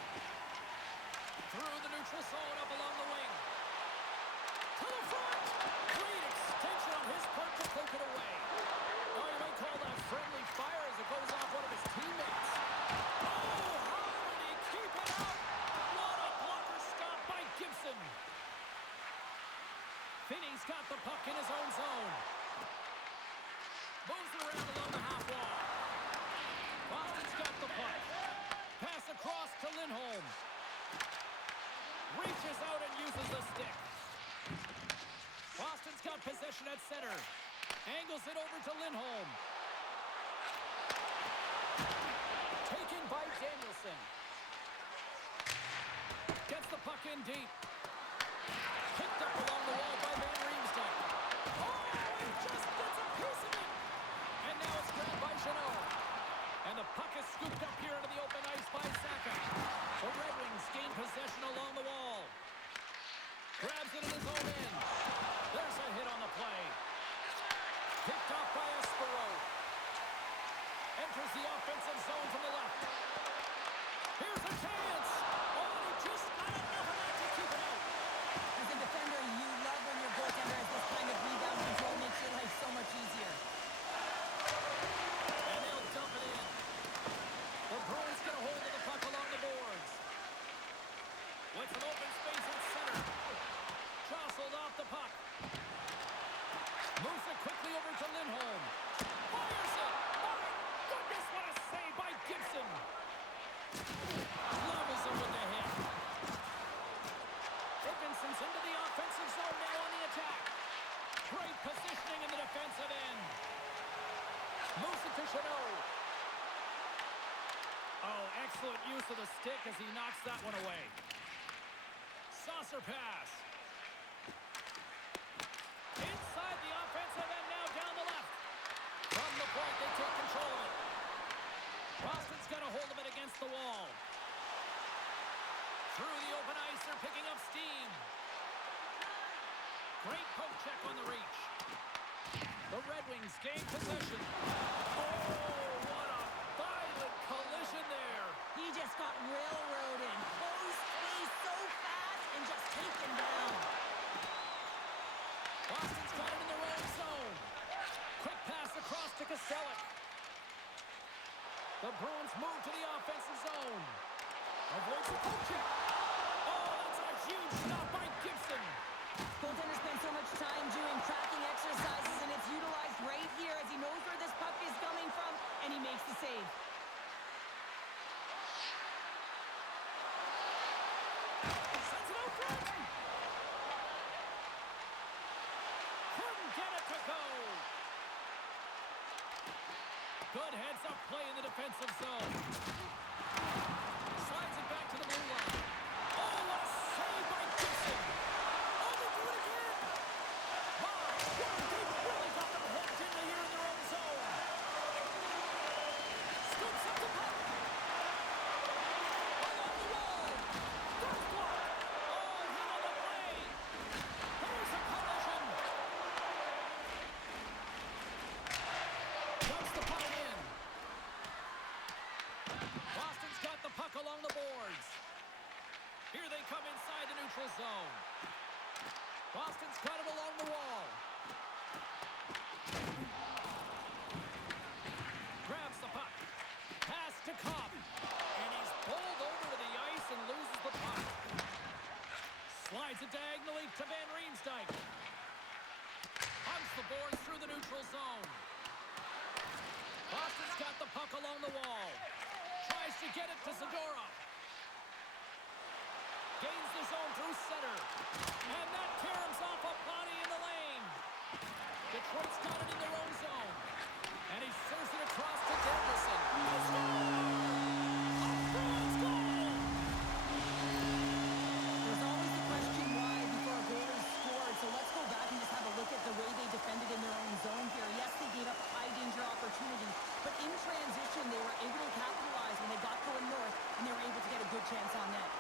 Through the neutral zone up along the wing. To the front! Great extension on his part to poke it away. Oh, you might call that friendly fire as it goes off one of his teammates. Oh, how did he keep it out? What a blocker stop by Gibson. Finney's got the puck in his own zone. Moves it around along the half wall. Boston's got the puck. Pass across to Lindholm. Reaches out and uses the stick. Boston's got possession at center. Angles it over to Lindholm. Taken by Danielson. Gets the puck in deep. Picked up along the wall by Van Riemsdyk. Oh, he just gets a piece of it. And now it's grabbed by Jeannot. And the puck is scooped up here into the open ice by Saka. The Red Wings gain possession along the wall. Grabs it in his own end. There's a hit on the play. Picked off by Espero. Enters the offensive zone from the left. Here's a chance. Oh, and he just got enough of that to keep it out. As a defender, you love when your goaltender has this kind of rebound control. Makes your life so much easier. And they'll dump it in. The Bruins get a hold of the puck along the boards. With some open space at center. Jostled off the puck. Moves it quickly over to Lindholm. Fires it! My goodness, what a save by Gibson! Levels him with the hit. Dickinson's into the offensive zone now on the attack. Great positioning in the defensive end. Moves it to Jeannot. Oh, excellent use of the stick as he knocks that one away. Saucer pass. Inside the offensive end now down the left. From the point, they take control of it. Boston's got a hold of it against the wall. Through the open ice, they're picking up steam. Great poke check on the reach. The Red Wings gain possession. Oh, what a violent collision there. He just got railroaded. Close space so fast and just taken down. Boston's got it in the wrong zone. Quick pass across to Kostelek. The Bruins move to the offensive zone. Avoids the poke check. Oh, that's a huge stop by Gibson. Goaltenders spend so much time doing tracking exercises, and it's utilized right here as he knows where this puck is coming from, and he makes the save. Sends it out front. Couldn't get it to go. Good heads-up play in the defensive zone. Slides it back to the blue line. Oh, what a save by Gibson. Oh, they do it again. My word, they really got them hooked into here in their own zone. Scoops up the puck. Along the wall. First block. Oh, hit on the play. There's a collision. Dumps the puck in. Boston's got the puck along the boards. Here they come inside the neutral zone. Boston's got it along the wall. Grabs the puck. Pass to Cobb. And he's pulled over to the ice and loses the puck. Slides it diagonally to Van Riemsdyk. Hunts the boards through the neutral zone. Boston's got the puck along the wall. Tries to get it to Zadorov. Gains the zone through center. And that tears off a body in the lane. Detroit's got it in their own zone. And he serves it across to Davison. He scores! A Bruins goal! There's always the question why before a goal is scored. So let's go back and just have a look at the way they defended in their own zone here. Yes, they gave up a high-danger opportunity, but in transition, they were able to capitalize when they got going north, and they were able to get a good chance on net.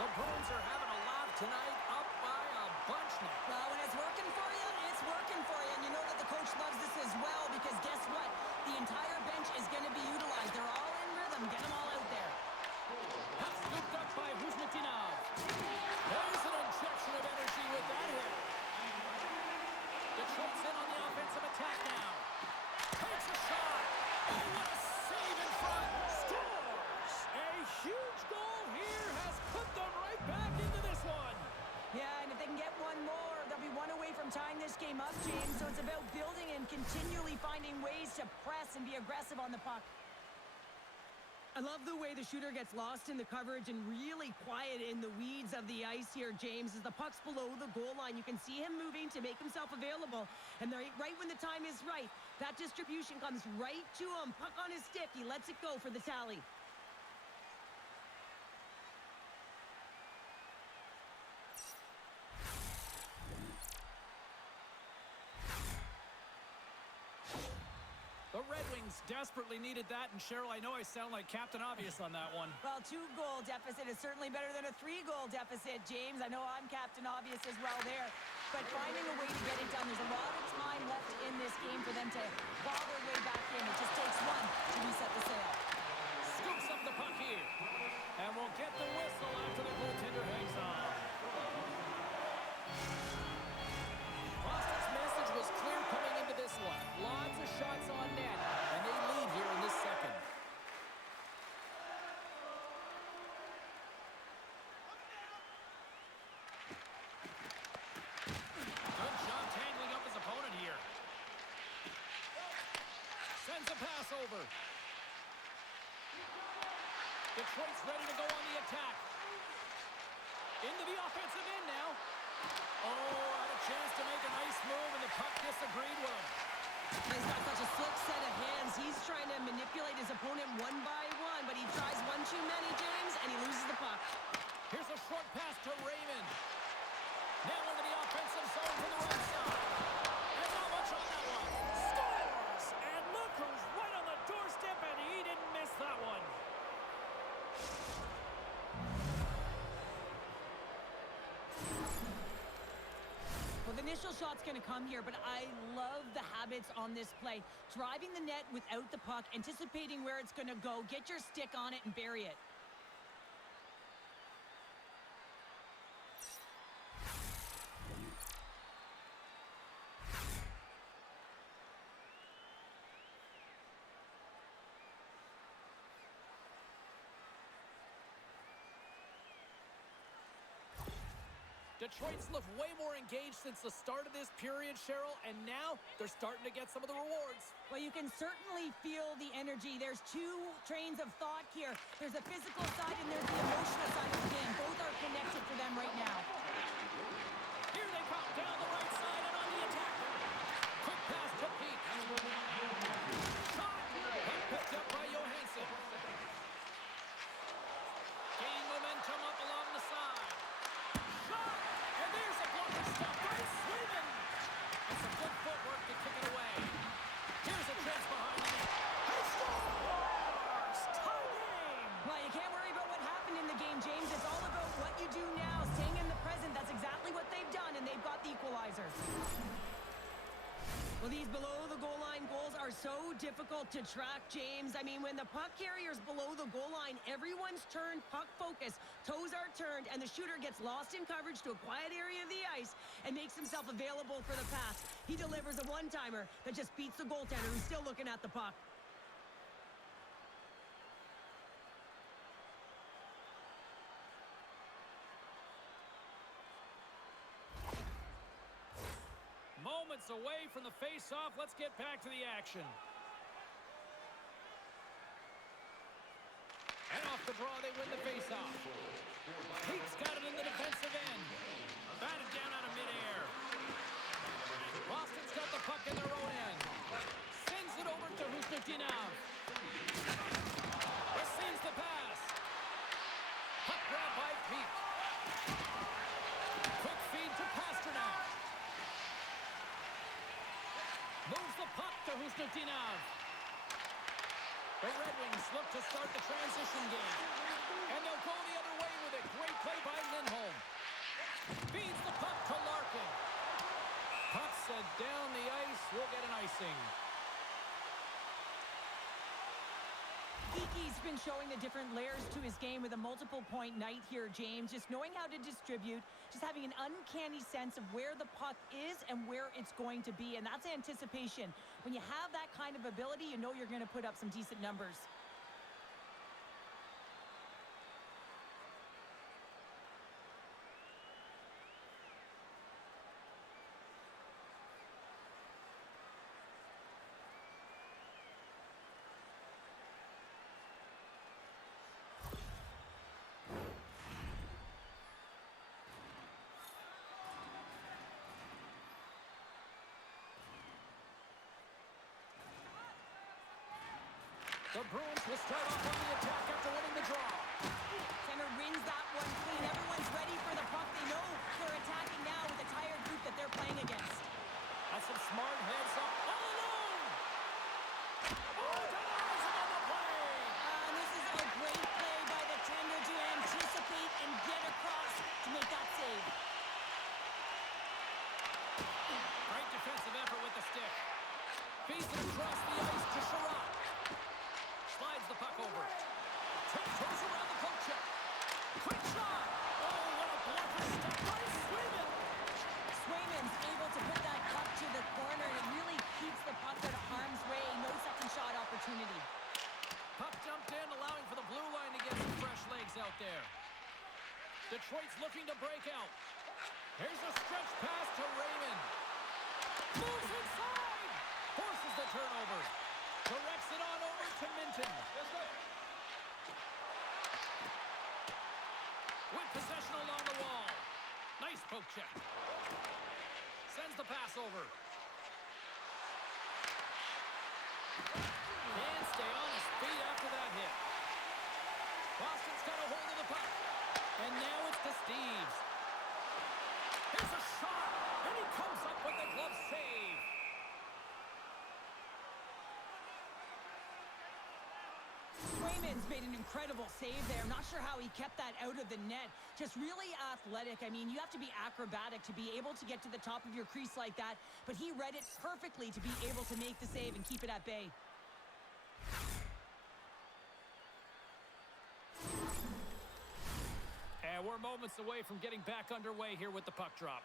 The Bruins are having a laugh tonight, up by a bunch now. Well, when it's working for you, it's working for you. And you know that the coach loves this as well because guess what? The entire bench is going to be utilized. They're all in rhythm. Get them all out there. Puck scooped up by Huzmatinov. There's an injection of energy with that hit. Detroit's in on the offensive attack now. Takes a shot. Oh, what a save in front. Scores! A huge goal here has put them right back into this one. Yeah, and if they can get one more, they'll be one away from tying this game up, James. So it's about building and continually finding ways to press and be aggressive on the puck. I love the way the shooter gets lost in the coverage and really quiet in the weeds of the ice here, James. As the puck's below the goal line, you can see him moving to make himself available. And right when the time is right, that distribution comes right to him. Puck on his stick. He lets it go for the tally. The Red Wings desperately needed that, and Cheryl, I know I sound like Captain Obvious on that one. Well, 2-goal deficit is certainly better than a 3-goal deficit, James. I know I'm Captain Obvious as well there. But finding a way to get it done, there's a lot of time left in this game for them to claw their way back in. It just takes one to reset the sail. Scoops up the puck here. And we'll get the whistle after the goaltender hangs on. Boston's message was clear coming into this one. Lots of shots on net, and they lead here in this second. Good job tangling up his opponent here. Sends a pass over. Detroit's ready to go on the attack. Into the offensive end now. Oh, had a chance to make a nice move, and the puck disagreed with him. He's got such a slick set of hands. He's trying to manipulate his opponent one by one, but he tries one too many, James, and he loses the puck. Here's a short pass to Raymond. Now into the offensive zone to the right side. And not much on that one. Scores! And look who's right on the doorstep, and he didn't miss that one. Well, the initial shot's going to come here, but I love the habits on this play. Driving the net without the puck, anticipating where it's going to go, get your stick on it and bury it. Detroit's looked way more engaged since the start of this period, Cheryl, and now they're starting to get some of the rewards. Well, you can certainly feel the energy. There's two trains of thought here. There's the physical side and there's the emotional side of the game. Both are connected for them right now. Here they come down the right side and on the attack. Quick pass to Peak. Shot! And picked up by Johansson. Gaining momentum up along the side. Shot! And there's a blocker stop by Sweden. And some good footwork to kick it away. Here's a chance behind the net. He scores! Tie game! Well, you can't worry about what happened in the game, James. It's all about what you do now, staying in the present. That's exactly what they've done, and they've got the equalizer. Well, these below-the-goal-line goals are so difficult to track, James. I mean, when the puck carrier's below the goal line, everyone's turned puck focus, toes are turned, and the shooter gets lost in coverage to a quiet area of the ice and makes himself available for the pass. He delivers a one-timer that just beats the goaltender who's still looking at the puck. Moments away from the face-off. Let's get back to the action. And off the draw, they win the face-off. Pete's got it in the defensive end. Batted down out of midair. Boston's got the puck in their own end. Sends it over to Husnutinov. Receives the pass. Puck grab by Pete. Quick feed to Pasternak. Moves the puck to Husnutinov. The Red Wings look to start the transition game. And they'll go the other way with it. Great play by Lindholm. Feeds the puck to Larkin. Puck set down the ice. We'll get an icing. Geeky's been showing the different layers to his game with a multiple-point night here, James. Just knowing how to distribute, just having an uncanny sense of where the puck is and where it's going to be, and that's anticipation. When you have that kind of ability, you know you're going to put up some decent numbers. The Bruins will start off on the attack after winning the draw. Center wins that one clean. Everyone's ready for the puck. They know they're attacking now with the tired group that they're playing against. That's some smart heads up. All alone! Oh, denies him on the play! And this is a great play by the tender to anticipate and get across to make that save. Great defensive effort with the stick. Feeds it across the ice to Sherrod. Slides the puck over. Tiptoes around the poke check. Quick shot! Oh, what a blocker step by Swayman! Swayman's able to put that puck to the corner, and it really keeps the puck out of harm's way. No second shot opportunity. Puck jumped in, allowing for the blue line to get some fresh legs out there. Detroit's looking to break out. Here's a stretch pass to Raymond. Moves inside! Forces the turnover. Directs it on over to Minton. With possession along the wall. Nice poke check. Sends the pass over. Can't stay on his feet after that hit. Boston's got a hold of the puck. And now it's to Steves. Here's a shot. And he comes up with the glove save. Swayman's made an incredible save there. I'm not sure how he kept that out of the net. Just really athletic. I mean, you have to be acrobatic to be able to get to the top of your crease like that. But he read it perfectly to be able to make the save and keep it at bay. And we're moments away from getting back underway here with the puck drop.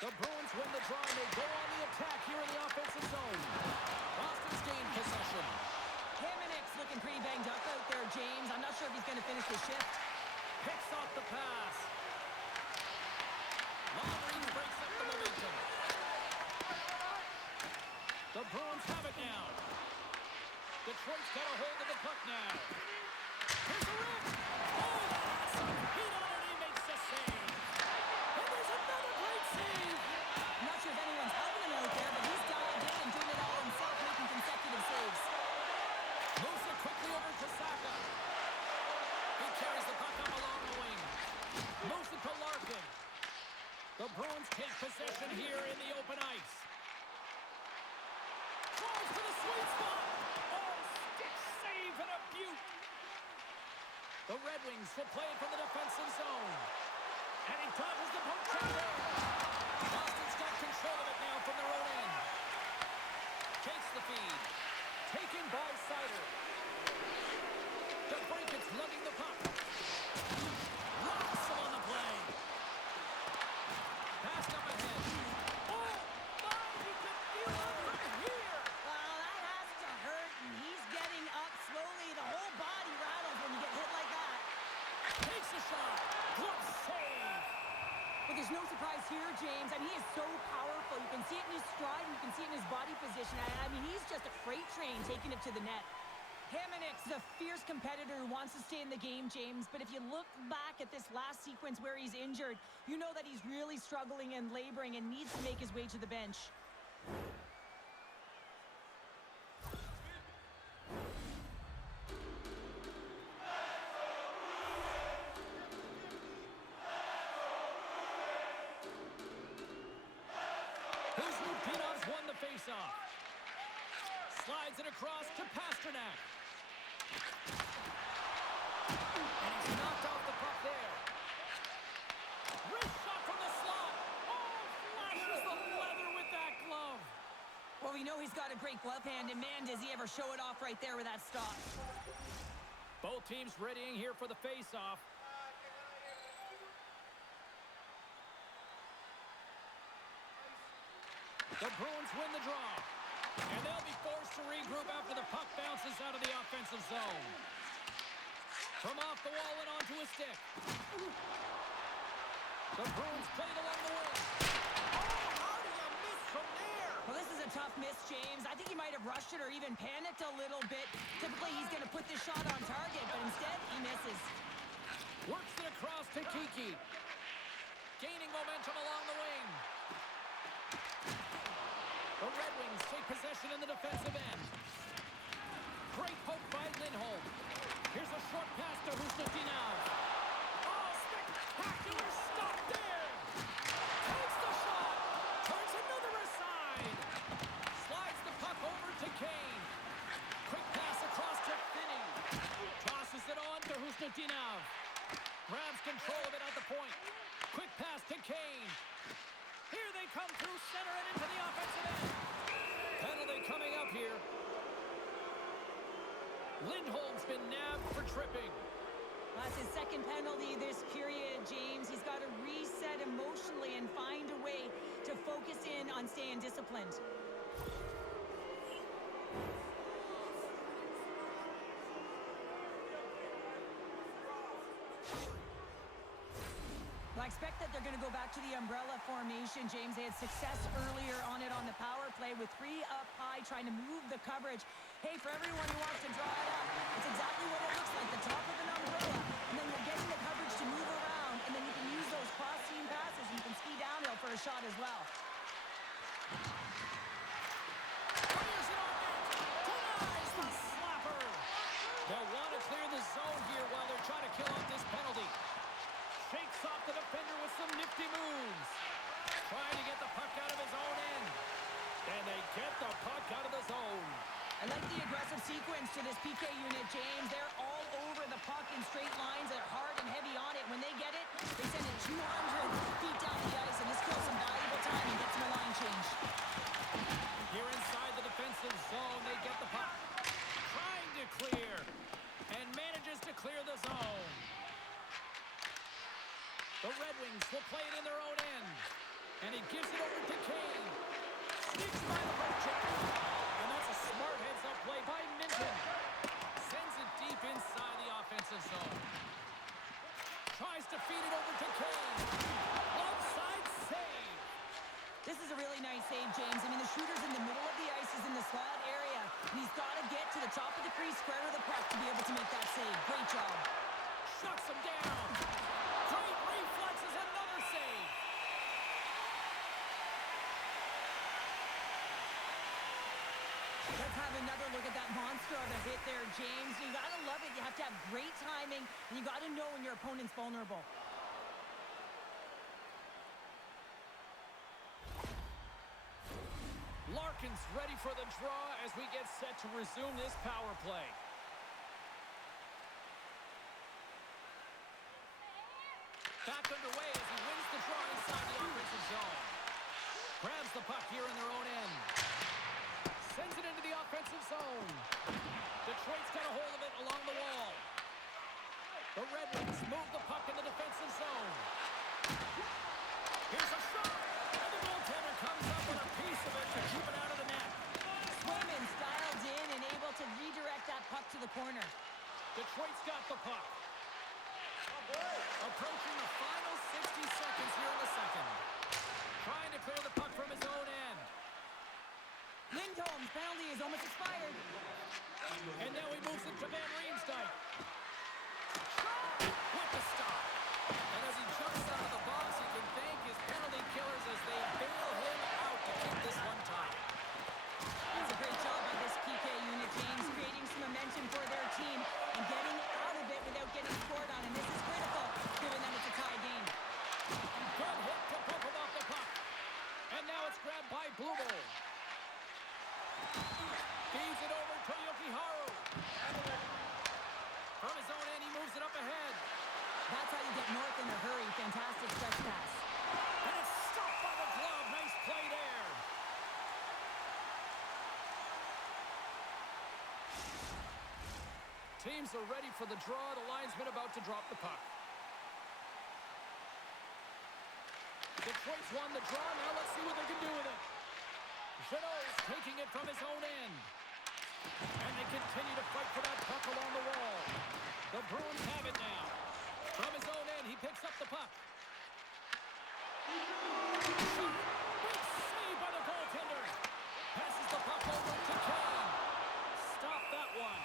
The Bruins win the draw and they go on the attack here in the offensive zone. Boston's gained possession. Hamannik's looking pretty banged up out there, James. I'm not sure if he's going to finish the shift. Picks off the pass. Long breaks up the momentum. The Bruins have it now. Detroit's got a hold of the puck now. Here's a rip. Oh, that's some heat on it. He makes the save. And there's another great save. I'm not sure if anyone's helping him out there, but he's dialed in and doing it all himself, making consecutive saves. Moves it quickly over to Saka. He carries the puck up along the wing. Moves it to Larkin. The Bruins take possession here in the open ice. Tries for the sweet spot. Oh, stick save and a beaut. The Red Wings will play it from the defensive zone. And he dodges the poke check there. Boston's got control of it now from their own end. Takes the feed. Taken by Sider. DeBrinket's lugging the puck. Rocks him on the play. Passed up ahead. Oh, my, you can feel it from here. Well, that has to hurt, and he's getting up slowly. The whole body rattles when you get hit like that. Takes a shot. Glove save. But there's no surprise here, James. I mean, he is so powerful. You can see it in his stride, and you can see it in his body position. I mean, he's just a freight train taking it to the net. Hamonic's a fierce competitor who wants to stay in the game, James. But if you look back at this last sequence where he's injured, you know that he's really struggling and laboring and needs to make his way to the bench. Kuznapinov's won the faceoff. Slides it across to Pasternak. And he's knocked off the puck there. Wrist shot from the slot. Oh, flashes the leather with that glove. Well, we know he's got a great glove hand, and man, does he ever show it off right there with that stop. Both teams readying here for the faceoff. The Bruins win the draw. And they'll be forced to regroup after the puck bounces out of the offensive zone. From off the wall and onto a stick. The Bruins played along the wing. Oh, how do you miss from there? Well, this is a tough miss, James. I think he might have rushed it or even panicked a little bit. Typically, he's going to put this shot on target, but instead, he misses. Works it across to Kiki. Gaining momentum along the wing. The Red Wings take possession in the defensive end. Great poke by Lindholm. Here's a short pass to Kuznapinov. Oh, spectacular stop there. Takes the shot. Turns another aside. Slides the puck over to Kane. Quick pass across to Finney. Tosses it on to Kuznapinov. Grabs control of it at the point. Quick pass to Kane. Here they come through center and into the offensive end. Penalty coming up here. Lindholm's been nabbed for tripping. That's his second penalty this period, James. He's got to reset emotionally and find a way to focus in on staying disciplined. Well, I expect that they're going to go back to the umbrella formation, James. They had success earlier on it on the power play with 3 up high, trying to move the coverage. Hey, for everyone who wants to draw it up, it's exactly what it looks like, the top of an umbrella. And then you're getting the coverage to move around, and then you can use those cross-seam passes, and you can ski downhill for a shot as well. Clears it on net. Denies the slapper. They'll want to clear the zone here while they're trying to kill off this penalty. Shakes off the defender with some nifty moves. Trying to get the puck out of his own end. And they get the puck out of the zone. I like the aggressive sequence to this PK unit, James. They're all over the puck in straight lines. They're hard and heavy on it. When they get it, they send it 200 feet down the ice, and this kills some valuable time and gets them a line change. Here inside the defensive zone, they get the puck. Trying to clear. And manages to clear the zone. The Red Wings will play it in their own end. And he gives it over to Kane. Sneaks by the poke check. And that's a smart heads-up play by Minton. Sends it deep inside the offensive zone. Tries to feed it over to Kane. Offside save. This is a really nice save, James. I mean, the shooter's in the middle of the ice. He's in the slot area. And he's got to get to the top of the crease, square to the puck to be able to make that save. Great job. Shuts him down. Great reflexes, another save. Let's have another look at that monster of a hit there, James. You got to love it. You have to have great timing, and you got to know when your opponent's vulnerable. Larkin's ready for the draw as we get set to resume this power play. Back underway as he wins the draw inside the offensive zone. Grabs the puck here in their own end. Sends it into the offensive zone. Detroit's got a hold of it along the wall. The Red Wings move the puck in the defensive zone. Here's a shot. And the goaltender comes up with a piece of it to keep it out of the net. Swayman's dialed in and able to redirect that puck to the corner. Detroit's got the puck. Approaching the final 60 seconds here in the second. Trying to clear the puck from his own end. Lindholm's penalty is almost expired. And now he moves it to Van Riemsdyk. With the stop. And as he jumps out of the box, he can thank his penalty killers as they bail him out to keep this one tied. That's a great job by this PK unit, James, creating some momentum for their team and getting out of it without getting scored on. And this is critical, given that it's a tie game. Good hit to bump him off the puck. And now it's grabbed by Blumel. Feeds it over to Yokiharu. From his own end, he moves it up ahead. That's how you get north in a hurry. Fantastic stretch pass. And it's stopped by the glove. Nice play there. Teams are ready for the draw. The linesman about to drop the puck. Detroit's won the draw. Now let's see what they can do with it. Jeannot's taking it from his own end. And they continue to fight for that puck along the wall. The Bruins have it now. From his own end, he picks up the puck. Shot! Big save by the goaltender. Passes the puck over to Kane. Stop that one.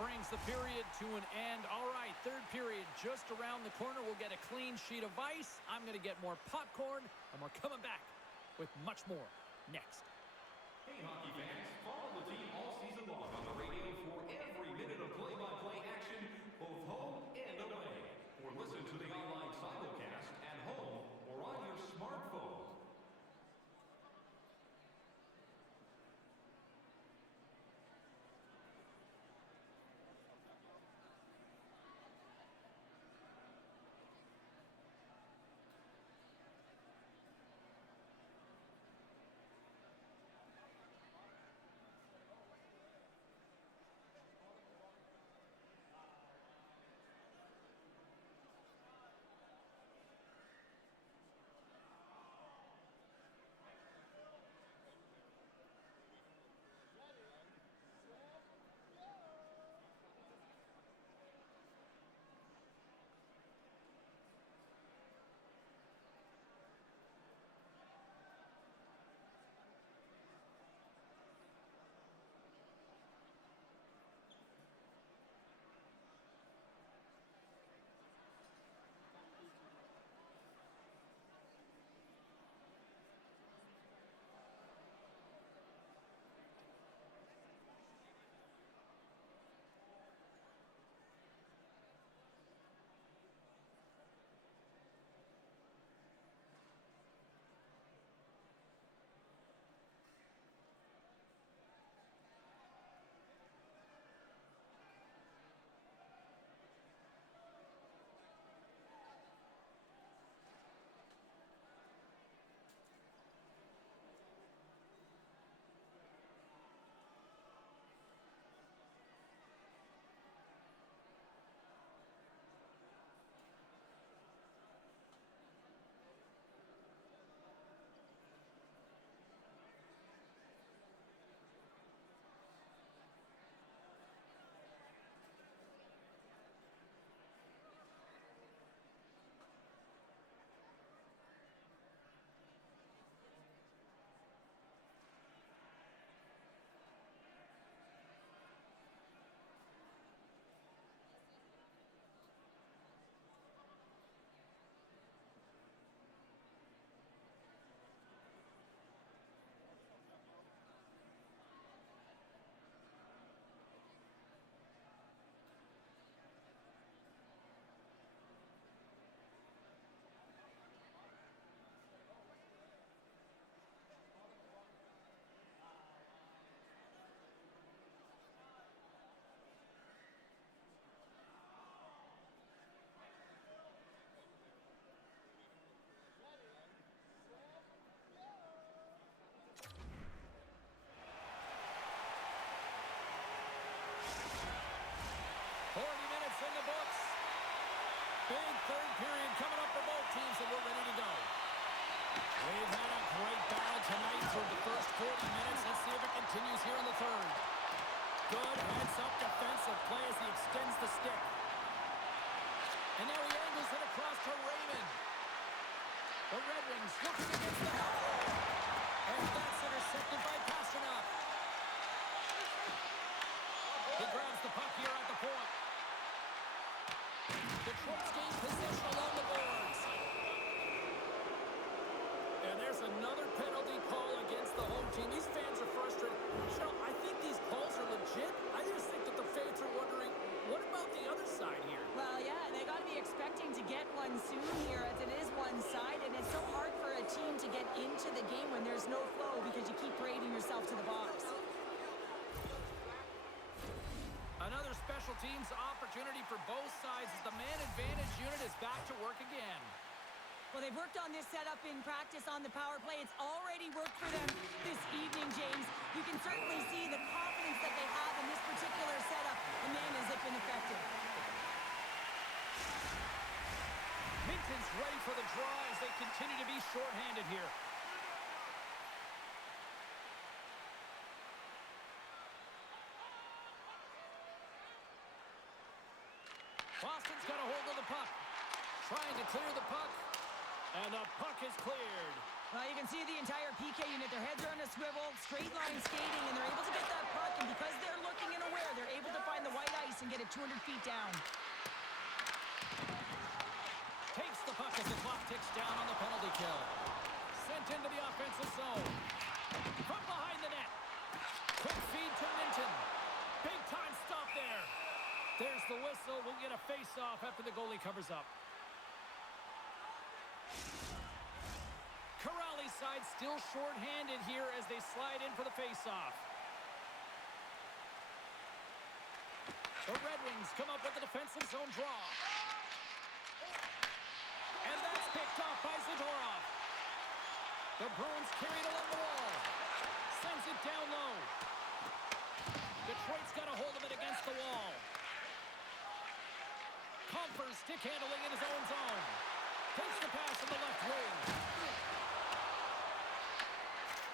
Brings the period to an end. All right, third period just around the corner. We'll get a clean sheet of ice. I'm going to get more popcorn, and we're coming back with much more next. Hey, hockey fans. Follow the team all season long on the radio for every minute of play-by-play action, both home and away. Or listen to the online simulcast at home or on your smartphone. Big third period coming up for both teams, and They've had a great battle tonight through the first 40 minutes. Let's see if it continues here in the third. Good heads-up defensive play as he extends the stick. And now he angles it across to Raymond. The Red Wings looking against the half wall. And that's intercepted by Pasternak. He grabs the puck here at the point. Detroit's gained possession along the boards. And there's another penalty call against the home team. These fans are frustrated. Cheryl, I think these calls are legit. I just think that the fans are wondering, what about the other side here? Well, yeah, they got to be expecting to get one soon here as it is one-sided. And it's so hard for a team to get into the game when there's no flow because you keep parading yourself to the box. Another special teams opportunity for both sides as the man advantage unit is back to work again. Well, they've worked on this setup in practice on the power play. It's already worked for them this evening, James. You can certainly see the confidence that they have in this particular setup. And man, has it been effective. Minton's ready for the draw as they continue to be shorthanded here. Boston's got a hold of the puck. Trying to clear the puck. And the puck is cleared. Well, you can see the entire PK unit. Their heads are on a swivel, straight line skating, and they're able to get that puck. And because they're looking and aware, they're able to find the white ice and get it 200 feet down. Takes the puck as the clock ticks down on the penalty kill. Sent into the offensive zone. From behind the net. Quick feed to Minton. Big time stop there. There's the whistle. We'll get a face-off after the goalie covers up. Corrali's side still short-handed here as they slide in for the face-off. The Red Wings come up with the defensive zone draw. And that's picked off by Zadorov. The Bruins carry it along the wall. Sends it down low. Detroit's got a hold of it against the wall. Compher stick handling in his own zone. Takes the pass from the left wing.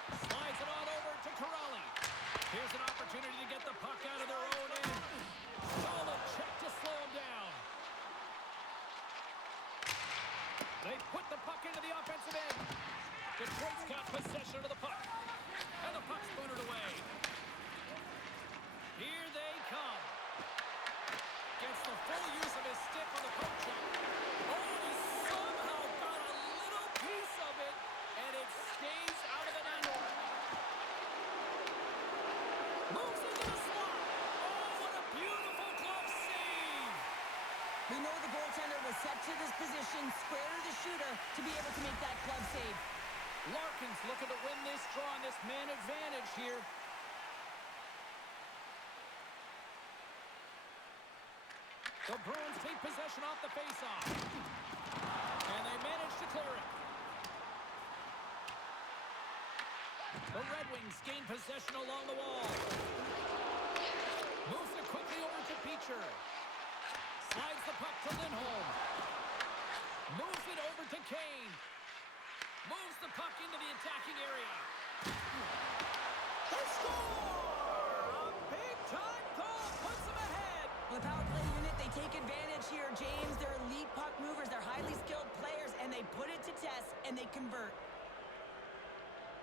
Slides it on over to Corrali. Here's an opportunity to get the puck out of their own end. Solid check to slow him down. They put the puck into the offensive end. Detroit's got possession of the puck. And the puck's booted away. Here they come. Gets the full use of his stick on the poke check. Oh, he somehow got a little piece of it, and it stays out of the net. Moves into the slot. Oh, what a beautiful glove save. We know the goaltender was set to this position, square to the shooter, to be able to make that glove save. Larkin's looking to win this draw on this man advantage here. The Bruins take possession off the faceoff. And they manage to clear it. The Red Wings gain possession along the wall. Moves it quickly over to Beecher. Slides the puck to Lindholm. Moves it over to Kane. Moves the puck into the attacking area. They score! A big-time goal puts them ahead. Well, the power play unit, they take advantage here, James. They're elite puck movers. They're highly skilled players, and they put it to test, and they convert.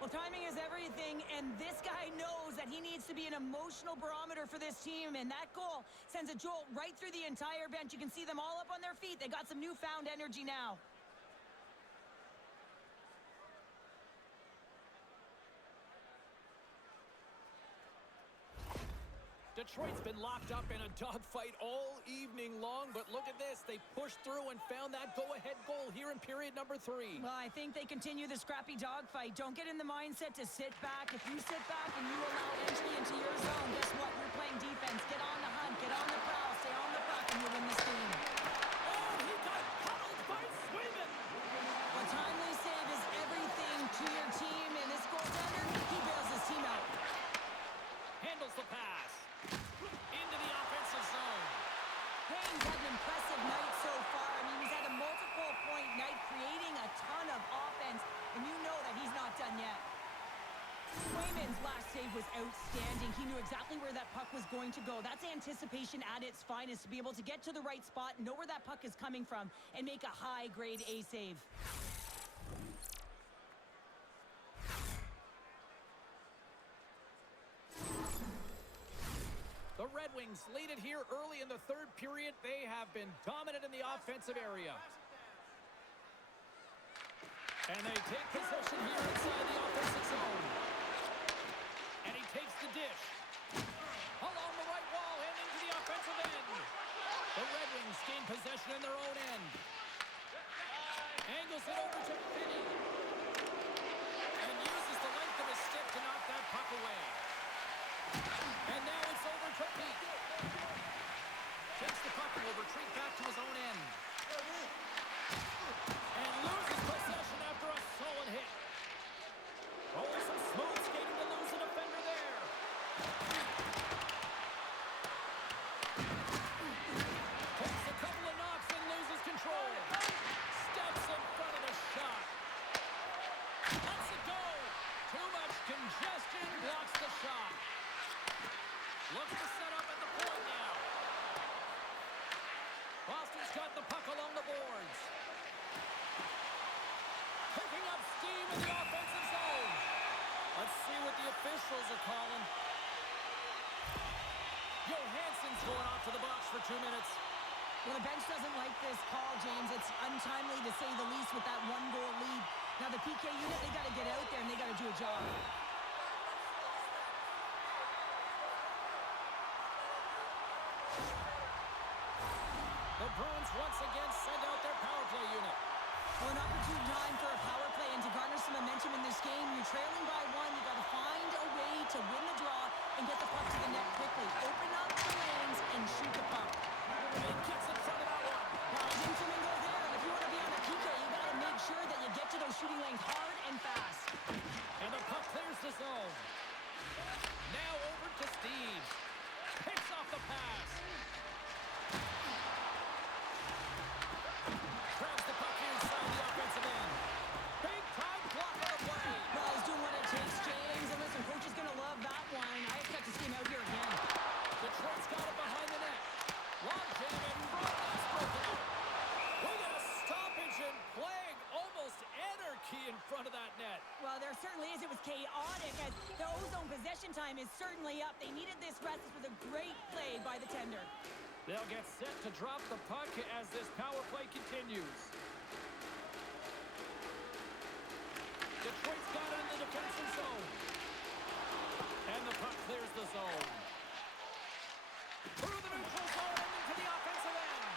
Well, timing is everything, and this guy knows that he needs to be an emotional barometer for this team, and that goal sends a jolt right through the entire bench. You can see them all up on their feet. They got some newfound energy now. Detroit's been locked up in a dogfight all evening long, but look at this. They pushed through and found that go-ahead goal here in period number 3. Well, I think they continue the scrappy dogfight. Don't get in the mindset to sit back. If you sit back and you allow entry into your zone, guess what? You're playing defense. Get on the hunt. Get on the prowl. Stay on the puck, and you win this game. Oh, he got puddled by Swayman. A timely save is everything to your team, and this goaltender, he bails his team out. Handles the pass. Into the offensive zone. Kane's had an impressive night so far. I mean, he's had a multiple-point night, creating a ton of offense, and you know that was outstanding. He knew exactly where that puck was going to go. That's anticipation at its finest, to be able to get to the right spot, know where that puck is coming from, and make a high-grade A save. The Red Wings lead it here early in the third period. They have been dominant in the offensive area. And they take possession here inside the offensive zone. And he takes the dish. Along the right wall and into the offensive end. The Red Wings gain possession in their own end. Angles it over to Finney. And uses the length of his stick to knock that puck away. And now it's over to Pete. Takes the puck and will retreat back to his own end. And loses possession after a solid hit. Oh, some smooth skating to lose a defender there. Takes a couple of knocks and loses control. Steps in front of the shot. Lets it go. Too much congestion, blocks the shot. Looks to set up at the point now. Boston's got the puck along the boards. Picking up steam in the offensive zone. Let's see what the officials are calling. Johansson's going off to the box for 2 minutes. Well, the bench doesn't like this call, James. It's untimely to say the least with that one-goal lead. Now, the PK unit, they got to get out there and they got to do a job. The Bruins once again send out their power play unit. Well, an opportune time for a power play and to garner some momentum in this game. You're trailing by one. You got to find a way to win the draw and get the puck to the net quickly. Open up the lanes and shoot the puck. And gets in front of that one. Well, Jim go there, and if you want to be on a PK, you got to make sure that you get to those shooting lanes hard and fast. And the puck clears the zone. Now over to Steve. Picks off the pass. Grabs the puck inside the offensive end. Big time block on the play. Well, he's doing what it takes, James. And listen, coach is going to love that one. I expect to see him out here again. Detroit's got it behind the net. Long jam and broadcast broken up. We got a stoppage and playing almost anarchy in front of that net. Well, there certainly is. It was chaotic as the ozone possession time is certainly up. They needed this rest. This was a great play by the tender. They'll get set to drop the puck as this power play continues. Detroit's got it in the defensive zone. And the puck clears the zone. Through the neutral zone and into the offensive end.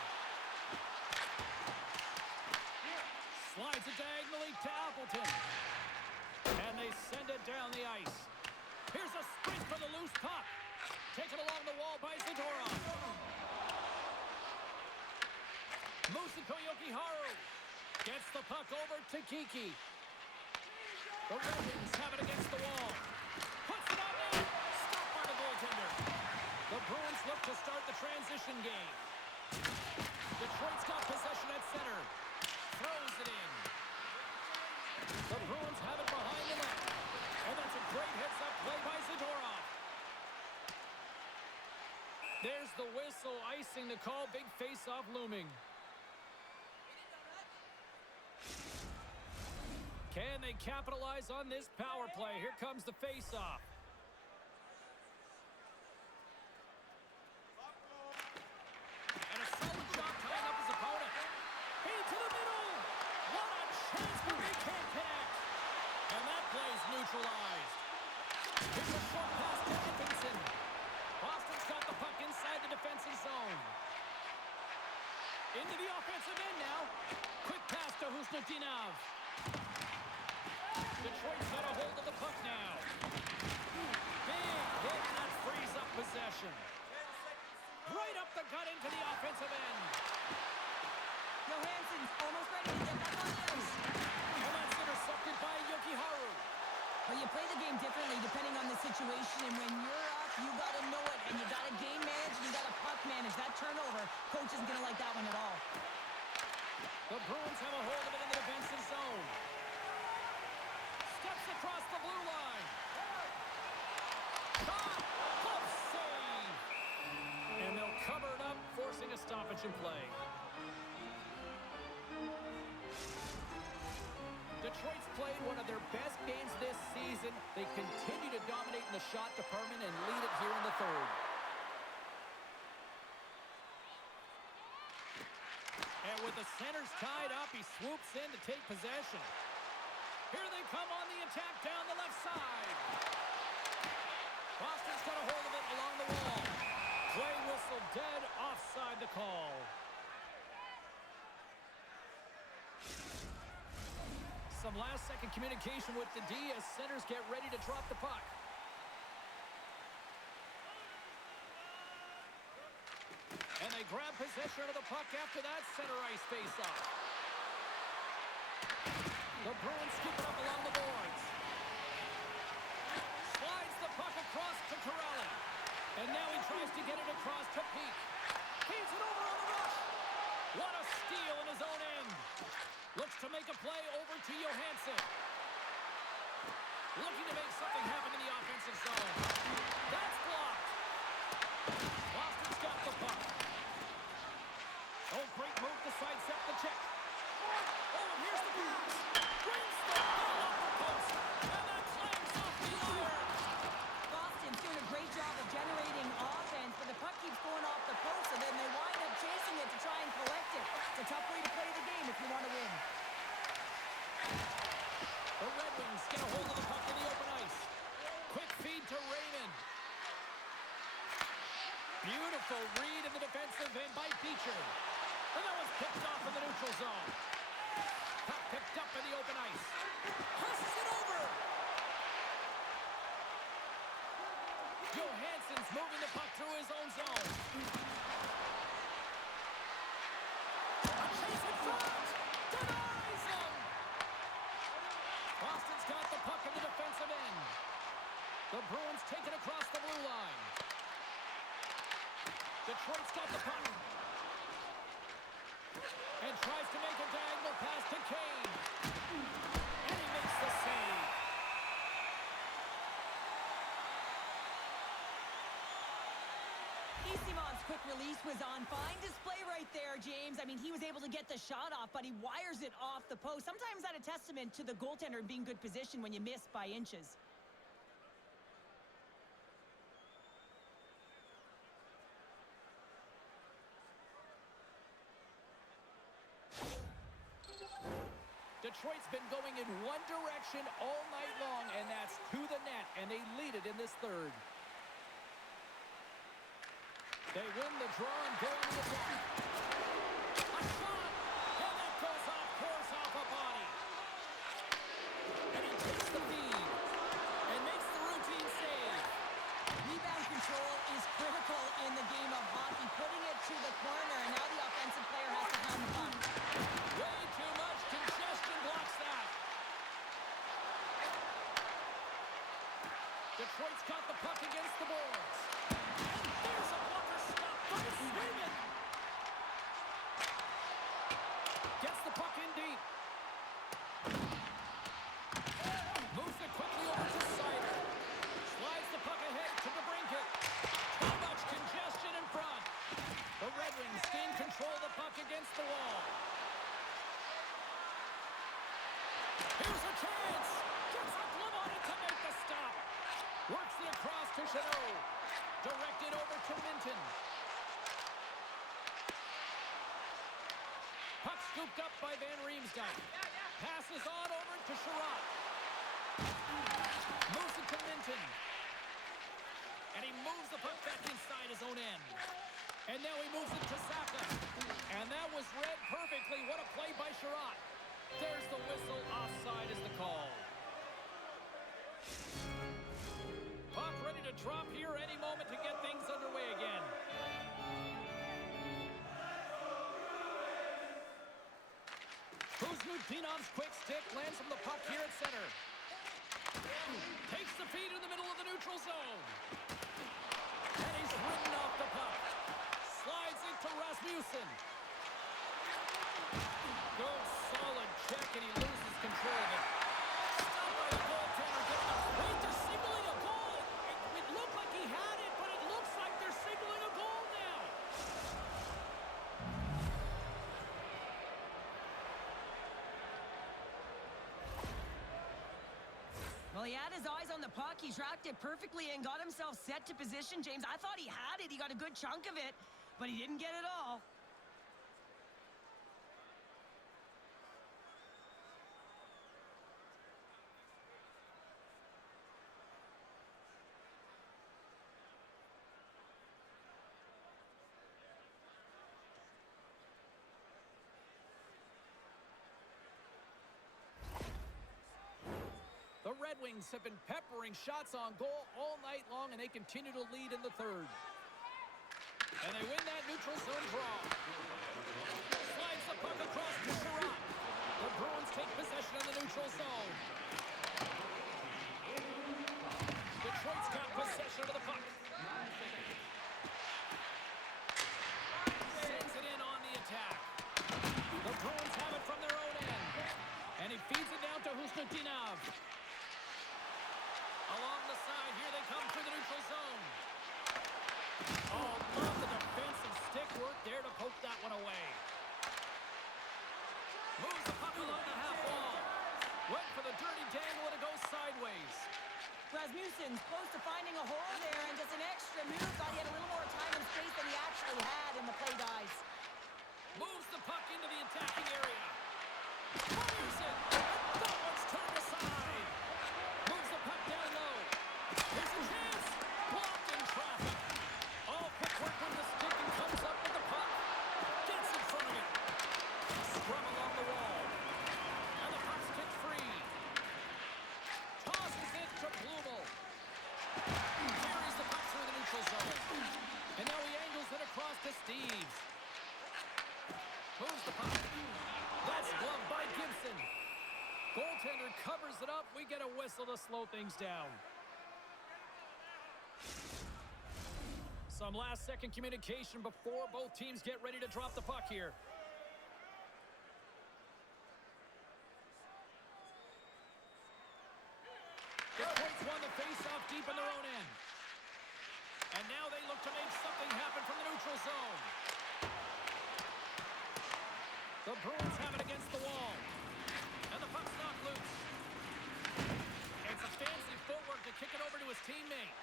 Slides it diagonally to Appleton. And they send it down the ice. Here's a sprint for the loose puck. Taken along the wall by Zadorov. Musiko Yokiharu gets the puck over to Kiki. The Red Wings have it against the wall. Puts it on net. Stopped by the goaltender. The Bruins look to start the transition game. Detroit's got possession at center. Throws it in. The Bruins have it behind the net. And that's a great heads-up play by Zadorov. There's the whistle, icing the call. Big face-off looming. Can they capitalize on this power play? Here comes the face-off. And a solid job tying up his opponent. Into the middle. What a chance, but they can't connect. And that play's neutralized. Here's a short pass to Dickinson. Boston's got the puck inside the defensive zone. Into the offensive end now. Quick pass to Husnutinov. Detroit's got a hold of the puck now. Big hit, and that frees up possession. Right up the gut into the offensive end. Johansson's almost ready to get back on the ice. And that's intercepted by Yokiharu. Well, you play the game differently depending on the situation, and when you're up, you got to know it, and you got to game manage, and you got to puck manage. That turnover, coach isn't going to like that one at all. The Bruins have a hold of it in the defensive zone. Steps across the blue line. Caught! Glove save! And they'll cover it up, forcing a stoppage in play. Detroit's played one of their best games this season. They continue to dominate in the shot department and lead it here in the third. And with the centers tied up, he swoops in to take possession. Here they come on the attack down the left side. Boston's got a hold of it along the wall. Play whistle dead, offside the call. Some last-second communication with the D as centers get ready to drop the puck. And they grab possession of the puck after that center ice face-off. The Bruins scoop it up along the boards. Slides the puck across to Corrali. And now he tries to get it across to Peak. Feeds it over on the rush. What a steal in his own end. Looks to make a play over to Johansson. Looking to make something happen in the offensive zone. That's blocked. Boston's got the puck. Oh, great move to sidestep the check. Oh, and here's the Bruins. Brings the ball off the post. And that clangs off the iron. Boston's doing a great job of generating offense, but the puck keeps going off the post, and then they wind up chasing it to try and collect it. It's a tough way to play the game if you want to win. The Red Wings get a hold of the puck in the open ice. Quick feed to Raymond. Beautiful read in the defensive end by Beecher. And that was picked off in the neutral zone. Puck picked up in the open ice. Passes it over. Johansson's moving the puck through his own zone. A chase in front. Denies him. Boston's got the puck in the defensive end. The Bruins take it across the blue line. Detroit's got the puck. And tries to make a diagonal pass to Kane. And he makes the save. Eastmon's quick release was on. Fine display right there, James. I mean, he was able to get the shot off, but he wires it off the post. Sometimes that's a testament to the goaltender being good position when you miss by inches. Detroit's been going in one direction all night long, and that's to the net, and they lead it in this third. They win the draw and go on the attack. A shot! And that goes off course off a body. And he takes the feed and makes the routine save. Rebound control is critical in the game of hockey. Putting it to the corner, and now the offensive player has to pound the puck. Way too much congestion blocks that. Detroit's got the puck against the boards. And there's a blocker stop by Sweden. Gets the puck in deep. Moves it quickly over to Sider. Slides the puck ahead to DeBrincat. Too much congestion in front. The Red Wings gain control of the puck against the wall. Here's a chance. Gets a glove on it to make the stop. Works it across to Chanot. Directed over to Minton. Puck scooped up by Van Riemsdyk. Passes on over to Sherratt. Moves it to Minton. And he moves the puck back inside his own end. And now he moves it to Saka. And that was read perfectly. What a play by Sherratt. There's the whistle. Offside is the call. Puck ready to drop here any moment to get things underway again. Kuzmutinov's quick stick lands from the puck here at center. Takes the feed in the middle of the neutral zone. And he's ridden off the puck. Slides it to Rasmussen. Good solid check, and he loses control of it. Stopped by the goaltender. Wait, they're signaling a goal. It looked Well, he had his eyes on the puck. He tracked it perfectly and got himself set to position, James. I thought he had it. He got a good chunk of it, but he didn't get it all. The Red Wings have been peppering shots on goal all night long, and they continue to lead in the third. And they win that neutral zone draw. Slides the puck across to Sherratt. The Bruins take possession of the neutral zone. Detroit's got possession of the puck. Sends it in on the attack. The Bruins have it from their own end. And he feeds it down to Husnutinov. Along the side, here they come through the neutral zone. Oh, love the defensive stick work there to poke that one away. Moves the puck along the half wall. Went for the dirty dangle and it goes sideways. Rasmussen's close to finding a hole there and just an extra move. Thought he had a little more time and space than he actually had in the play, guys. Moves the puck into the attacking area. Fires it. And that one's turned aside. Moves the puck down low. Here's a chance. Blocked in traffic. All quick work with the stick and comes up with the puck. Gets in front of it. Scrum along the wall. And the puck's kicked free. Tosses it to Blumel. Carries the puck through the neutral zone. And now he angles it across to Steves. Moves the puck. That's gloved by Gibson. Goaltender covers it up. We get a whistle to slow things down. Some last-second communication before both teams get ready to drop the puck here. Detroit's won the face-off deep in their own end. And now they look to make something happen from the neutral zone. The Bruins have it against the wall. And the puck's knocked loose. It's a fancy footwork to kick it over to his teammate.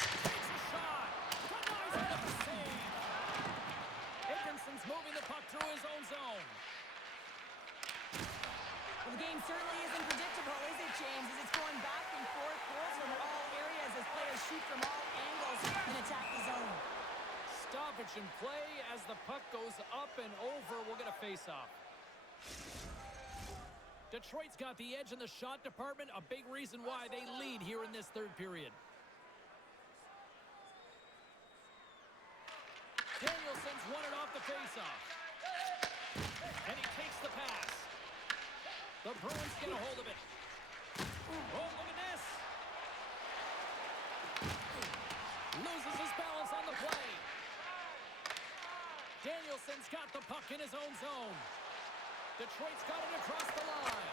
Takes a shot. Denies it with the save. Higginson's moving the puck through his own zone. Well, the game certainly isn't predictable, is it, James? As it's going back and forth, goals from all areas as players shoot from all angles and attack the zone. Stoppage in play as the puck goes up and over. We'll get a face-off. Detroit's got the edge in the shot department, a big reason why they lead here in this third period. Danielson's won it off the face-off. And he takes the pass. The Bruins get a hold of it. Oh, look at this. Loses his balance on the play. Danielson's got the puck in his own zone. Detroit's got it across the line.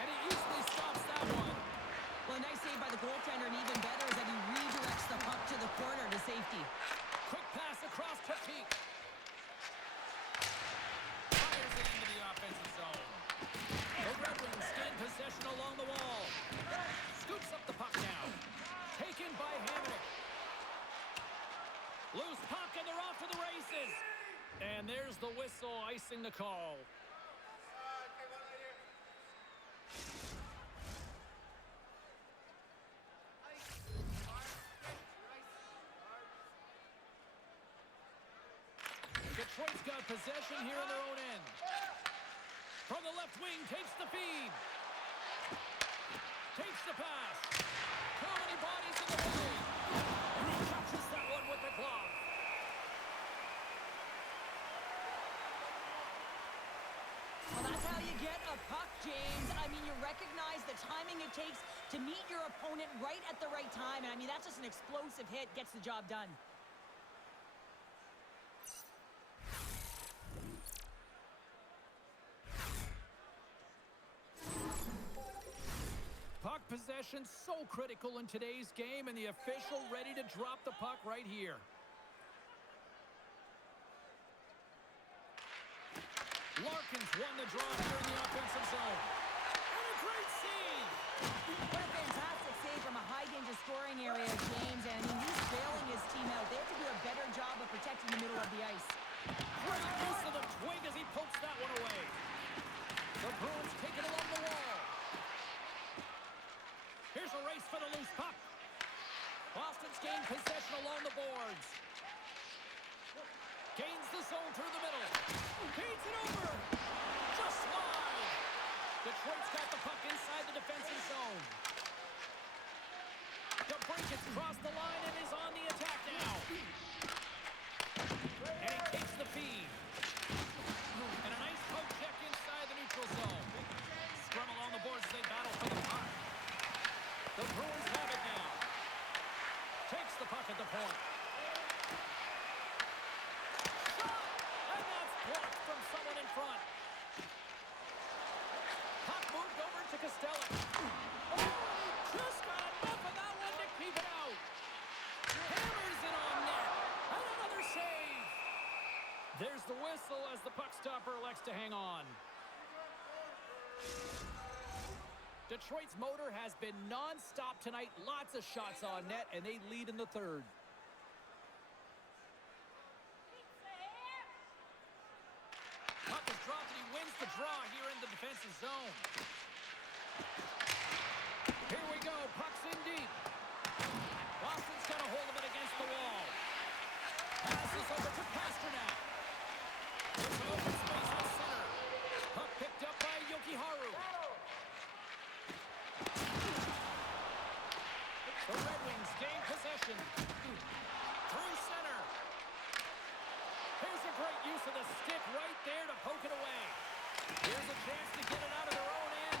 And he easily stops that one. Well, a nice save by the goaltender, and even better is that he redirects the puck to the corner to safety. Quick pass across to Peak. Fires it into the offensive zone. The Red Wings gain possession along the wall. Scoops up the puck now. Taken by Hamonic. Loose puck, and they're off to the races. And there's the whistle, icing the call. Detroit's got possession here in their own end. From the left wing, takes the feed. Takes the pass. Too many bodies in the way. And he catches that one with the glove. Well, that's how you get a puck, James. I mean, you recognize the timing it takes to meet your opponent right at the right time. And I mean, that's just an explosive hit, gets the job done. Puck possession so critical in today's game, and the official ready to drop the puck right here. Larkin's won the draw here in the offensive zone. And a great What a fantastic save from a high-danger scoring area, James. And, I mean, he's bailing his team out. They have to do a better job of protecting the middle of the ice. Great use of the twig as he pokes that one away. The Bruins take it along the wall. Here's a race for the loose puck. Boston's gained possession along the boards. Gains the zone through the middle. Gains it over. Just wide. Detroit's got the puck inside the defensive zone. The break has crossed the line and is on the attack now. And he takes the feed. And a nice poke check inside the neutral zone. Scrum along the boards as they battle for the puck. The Bruins have it now. Takes the puck at the point. Shot! And that's blocked from someone in front. Puck moved over to Costello. Oh, he just got enough of that one to keep it out. Hammers it on net. And another save. There's the whistle as the puck stopper elects to hang on. Detroit's motor has been non-stop tonight. Lots of shots on net, and they lead in the third. Puck is dropped, and he wins the draw here in the defensive zone. Here we go. Puck's in deep. Boston's got a hold of it against the wall. Passes over to Pasternak. There's some open space at center. Puck picked up by Yokiharu. The Red Wings gain possession. Through center. Here's a great use of the stick right there to poke it away. Here's a chance to get it out of their own end.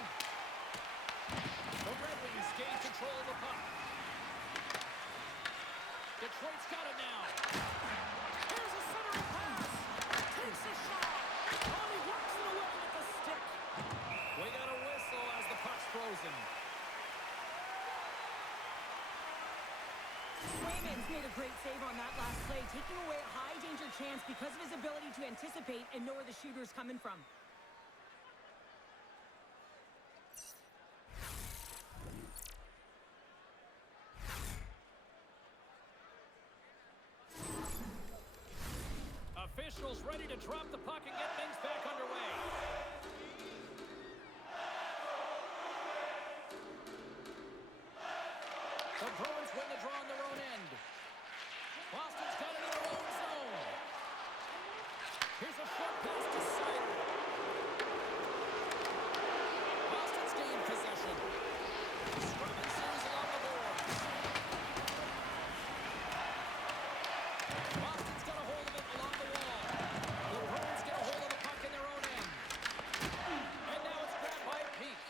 The Red Wings gain control of the puck. Detroit's got it now. Here's a centering pass. Takes a shot. Oh, he works it away with the stick. We got a whistle as the puck's frozen. Swayman's made a great save on that last play, taking away a high-danger chance because of his ability to anticipate and know where the shooter's coming from. Officials ready to drop the puck and get things back underway. The Bruins win the draw on their own end. Boston's got it in their own zone. Here's a short pass to Sider. Boston's gained possession. Scrum ensues along the boards. Boston's got a hold of it along the wall. The Bruins get a hold of the puck in their own end. And now it's grabbed by Peak.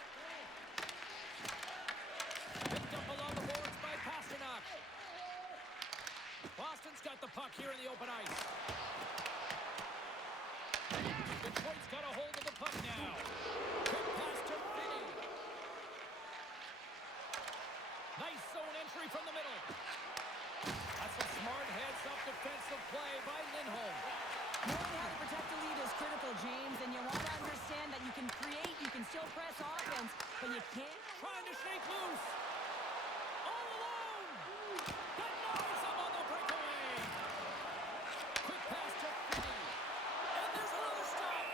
Picked up along the boards by Pasternak. Boston's got the puck here in the open ice. Detroit's got a hold of the puck now. Quick pass to Finney. Nice zone entry from the middle. That's a smart heads-up defensive play by Lindholm. Knowing how to protect the lead is critical, James, and you want to understand that you can create, you can still press offense, but you can't. Trying to shake loose. All alone. Denies him on the breakaway. Quick pass to Finney. And there's another stop.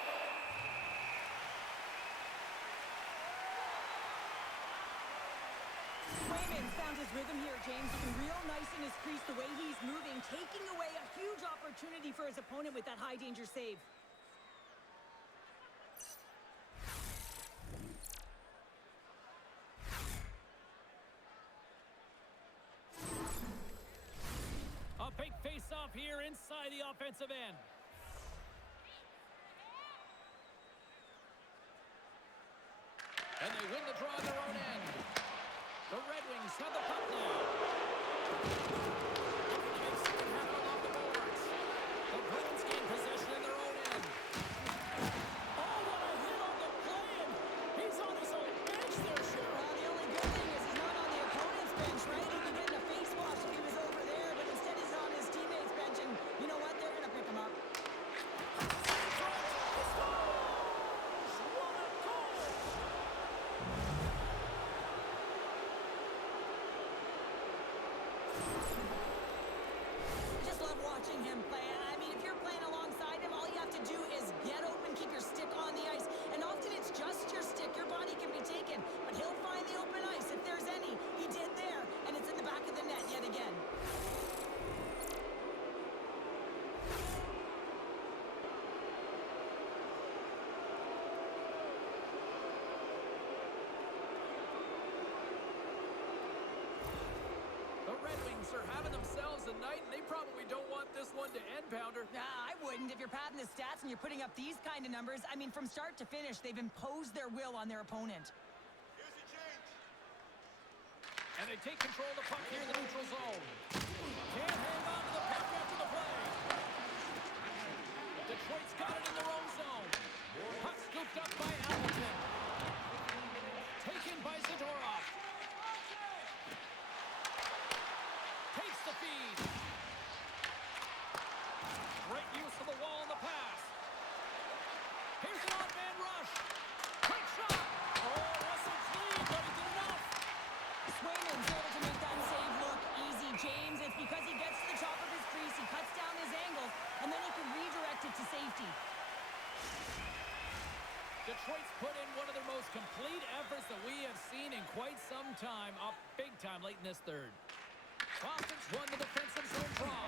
Swayman's found his rhythm here, James. Looking real nice in his crease, the way he's moving, taking away a huge opportunity for his opponent with that high-danger save. A big face-off here inside the offensive end. And they win the draw on their own end. The Red Wings have the puck now. Looking to make second half along the boards. The Bruins gain possession in their own end. Oh, what a hit on the play-in. He's on his own bench there, Sheriff. Well, the only good thing is he's not on the opponent's bench, right? He could get in a face wash if he was over there, but instead he's on his teammate's bench, and you know what? They're going to pick him up. He scores! What a goal! a night, and they probably don't want this one to end, Pounder. I wouldn't. If you're padding the stats and you're putting up these kind of numbers, I mean, from start to finish, they've imposed their will on their opponent. And they take control of the puck here in the neutral zone. Can't hang on to the puck after the play. Detroit's got it in their own zone. Puck scooped up by Appleton. Taken by Zadorov. Takes the feed. Great use of the wall in the pass. Here's an odd-man rush. Great shot. Oh, Russell's lead, but he did enough. Swayman's able to make that save look easy, James. It's because he gets to the top of his crease, he cuts down his angles, and then he can redirect it to safety. Detroit's put in one of their most complete efforts that we have seen in quite some time, up big time late in this third. Boston's won the defensive zone draw.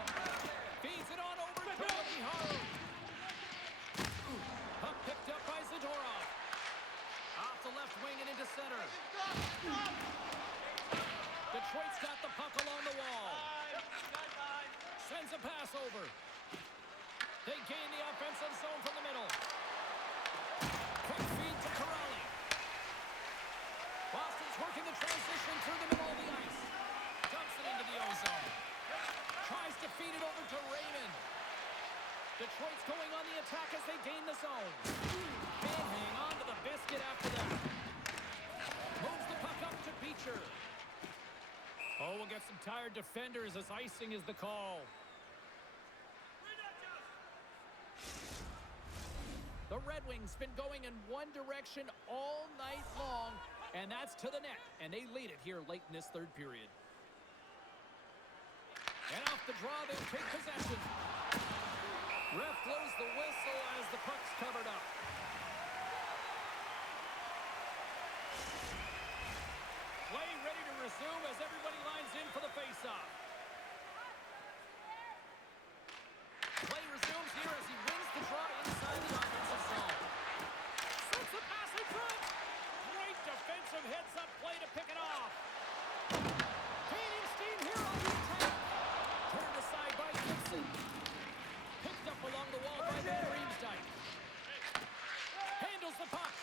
Feeds it on over to Miharu. Puck picked up by Zadorov. Off the left wing and into center. Detroit's got the puck along the wall. Sends a pass over. They gain the offensive zone from the middle. Quick feed to Corrali. Boston's working the transition through the middle of the ice. Dumps it into the O-zone. Tries to feed it over to Raymond. Detroit's going on the attack as they gain the zone. Can't hang on to the biscuit after that. Moves the puck up to Beecher. Oh, we'll get some tired defenders as icing is the call. The Red Wings been going in one direction all night long, and that's to the net, and they lead it here late in this third period. And off the draw, they'll take possession. Ref blows the whistle as the puck's covered up. Play ready to resume as everybody lines in for the faceoff. Play resumes here as he wins the draw inside the offensive zone. Sets a pass in front. Great defensive heads-up play to pick it off. Gaining steam here on the attack. Turned aside by Gibson. Picked up along the wall by Van Riemsdyk. Handles the puck.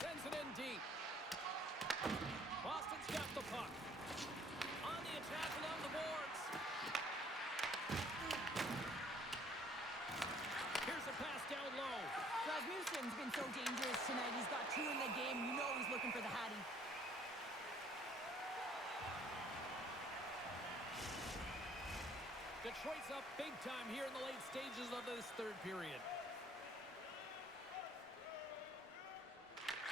Sends it in deep. Boston's got the puck. On the attack along the boards. Here's a pass down low. Rasmussen's been so dangerous tonight. He's got two in the game. You know he's looking for the Hattie. Detroit's up big time here in the late stages of this third period.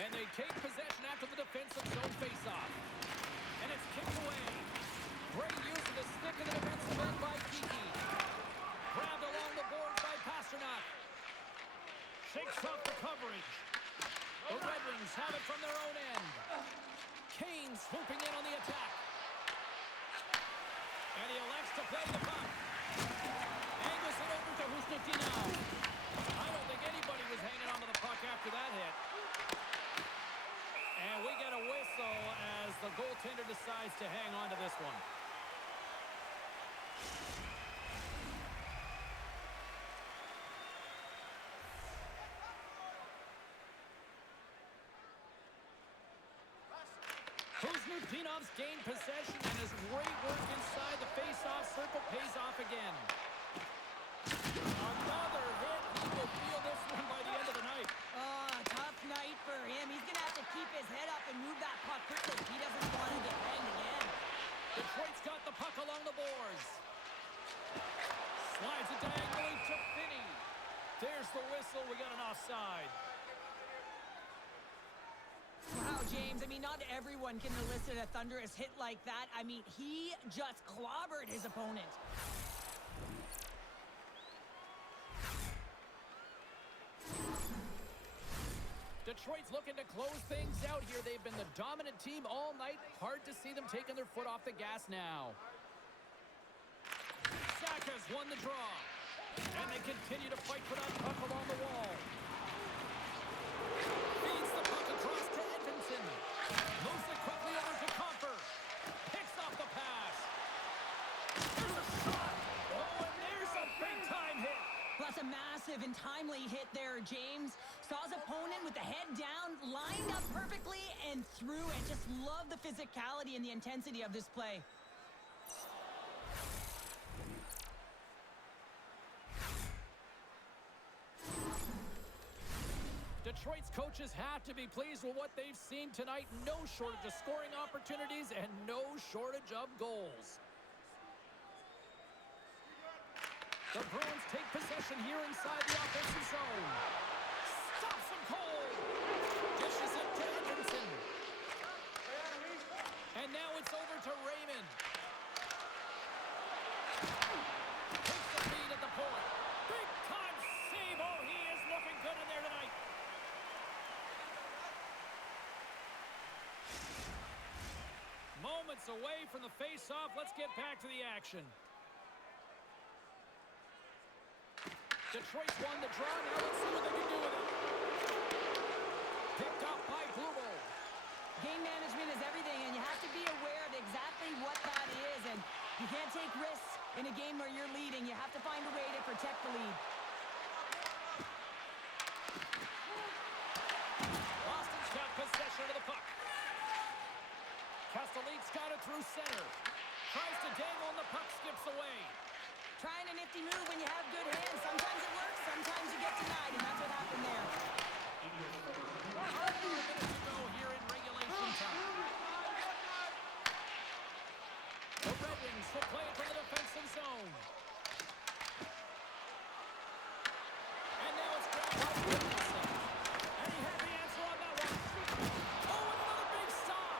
And they take possession after the defensive zone faceoff. And it's kicked away. Great use of the stick in the defensive end by Kiki. Grabbed along the boards by Pasternak. Shakes off the coverage. The Red Wings have it from their own end. Kane swooping in on the attack. And he elects to play the puck. Angles it over to Husnutdinov. I don't think anybody was hanging onto the puck after that hit. And we get a whistle as the goaltender decides to hang on to this one. Kuzmutinov's gained possession, and his great work inside the face-off circle pays off again. Another hit. He will feel this one by the end of the night. Tough night for him. He's going to have to keep his head up and move that puck quickly. He doesn't want to get banged again. Detroit's got the puck along the boards. Slides it diagonally to Finney. There's the whistle. We got an offside. Wow, James, I mean, not everyone can elicit a thunderous hit like that. I mean, he just clobbered his opponent. Detroit's looking to close things out here. They've been the dominant team all night. Hard to see them taking their foot off the gas now. Saka's won the draw. And they continue to fight for that puck along the wall. Feeds the puck across to Edmondson. Moves it quickly over to Comper. Picks off the pass. Massive and timely hit there, James. Saw his opponent with the head down, lined up perfectly, and threw it. Just love the physicality and the intensity of this play. Detroit's coaches have to be pleased with what they've seen tonight. No shortage of scoring opportunities and no shortage of goals. The Bruins take possession here inside the offensive zone. Stops him cold. Dishes it to Edmondson. And now it's over to Raymond. Takes the lead at the point. Big time save. Oh, he is looking good in there tonight. Moments away from the face-off. Let's get back to the action. Detroit's won the draw. Now let's see what they can do with it. Picked up by Glubel. Game management is everything, and you have to be aware of exactly what that is. And you can't take risks in a game where you're leading. You have to find a way to protect the lead. Boston's got possession of the puck. Castelline's got it through center. Tries to dangle, and the puck skips away. Trying a nifty move when you have good hands. Sometimes it works, sometimes you get denied, and that's what happened there. 4 minutes to go here in regulation time. The Red Wings will play it from the defensive zone. And now it's grabbed by Edmondson. And he had the answer on that one. Oh, and another big stop.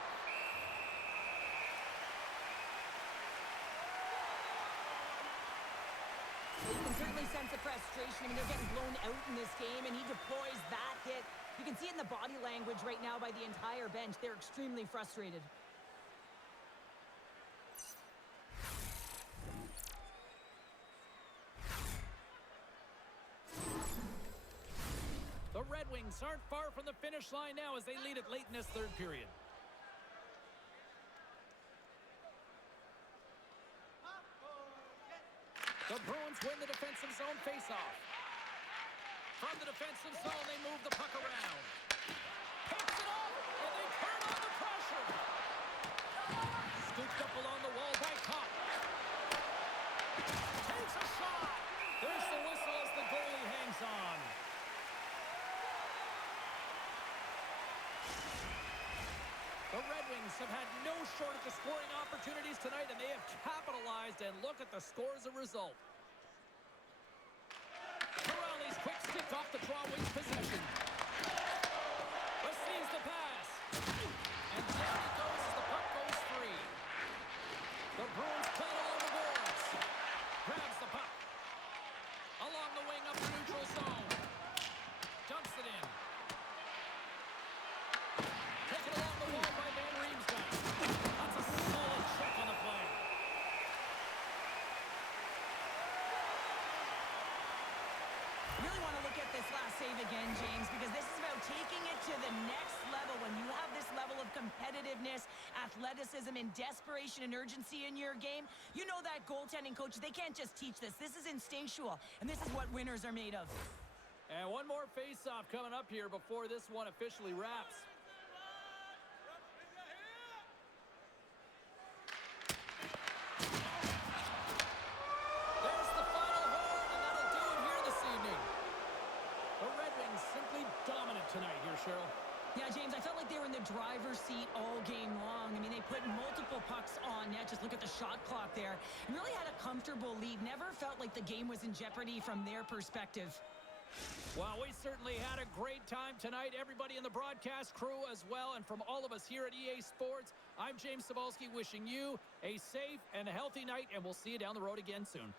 You can certainly sense the frustration. I mean, they're getting blown out in this game, and he deploys that hit. You can see it in the body language right now by the entire bench. They're extremely frustrated. The Red Wings aren't far from the finish line now as they lead it late in this third period. The Bruins win the defensive zone faceoff. From the defensive zone, they move the puck around. Picks it off, and they turn on the pressure. Scooped up along the wall by Kopp. Takes a shot. There's the whistle as the goalie hangs on. The Red Wings have had no shortage of scoring opportunities tonight, and they have capitalized, and look at the score as a result. Corrali's quick stick off the draw wins possession. Receives the pass. And down he goes as the puck goes free. The Bruins play it along the boards. Grabs the puck. Along the wing up the neutral zone. Dumps it in. Taken along the wall by Van Riemsdyk. That's a solid check on the play. Really want to look at this last save again, James, because this is about taking it to the next level. When you have this level of competitiveness, athleticism, and desperation and urgency in your game, you know that goaltending coaches, they can't just teach this. This is instinctual, and this is what winners are made of. And one more face-off coming up here before this one officially wraps. There's the final horn, and that'll do it here this evening. The Red Wings simply dominant tonight here, Cheryl. Yeah, James, I felt like they were in the driver's seat all game long. I mean, they put multiple pucks on net. Just look at the shot clock there. And really had a comfortable lead. Never felt like the game was in jeopardy from their perspective. Well, we certainly had a great time tonight. Everybody in the broadcast crew as well. And from all of us here at EA Sports, I'm James Cebulski wishing you a safe and a healthy night. And we'll see you down the road again soon.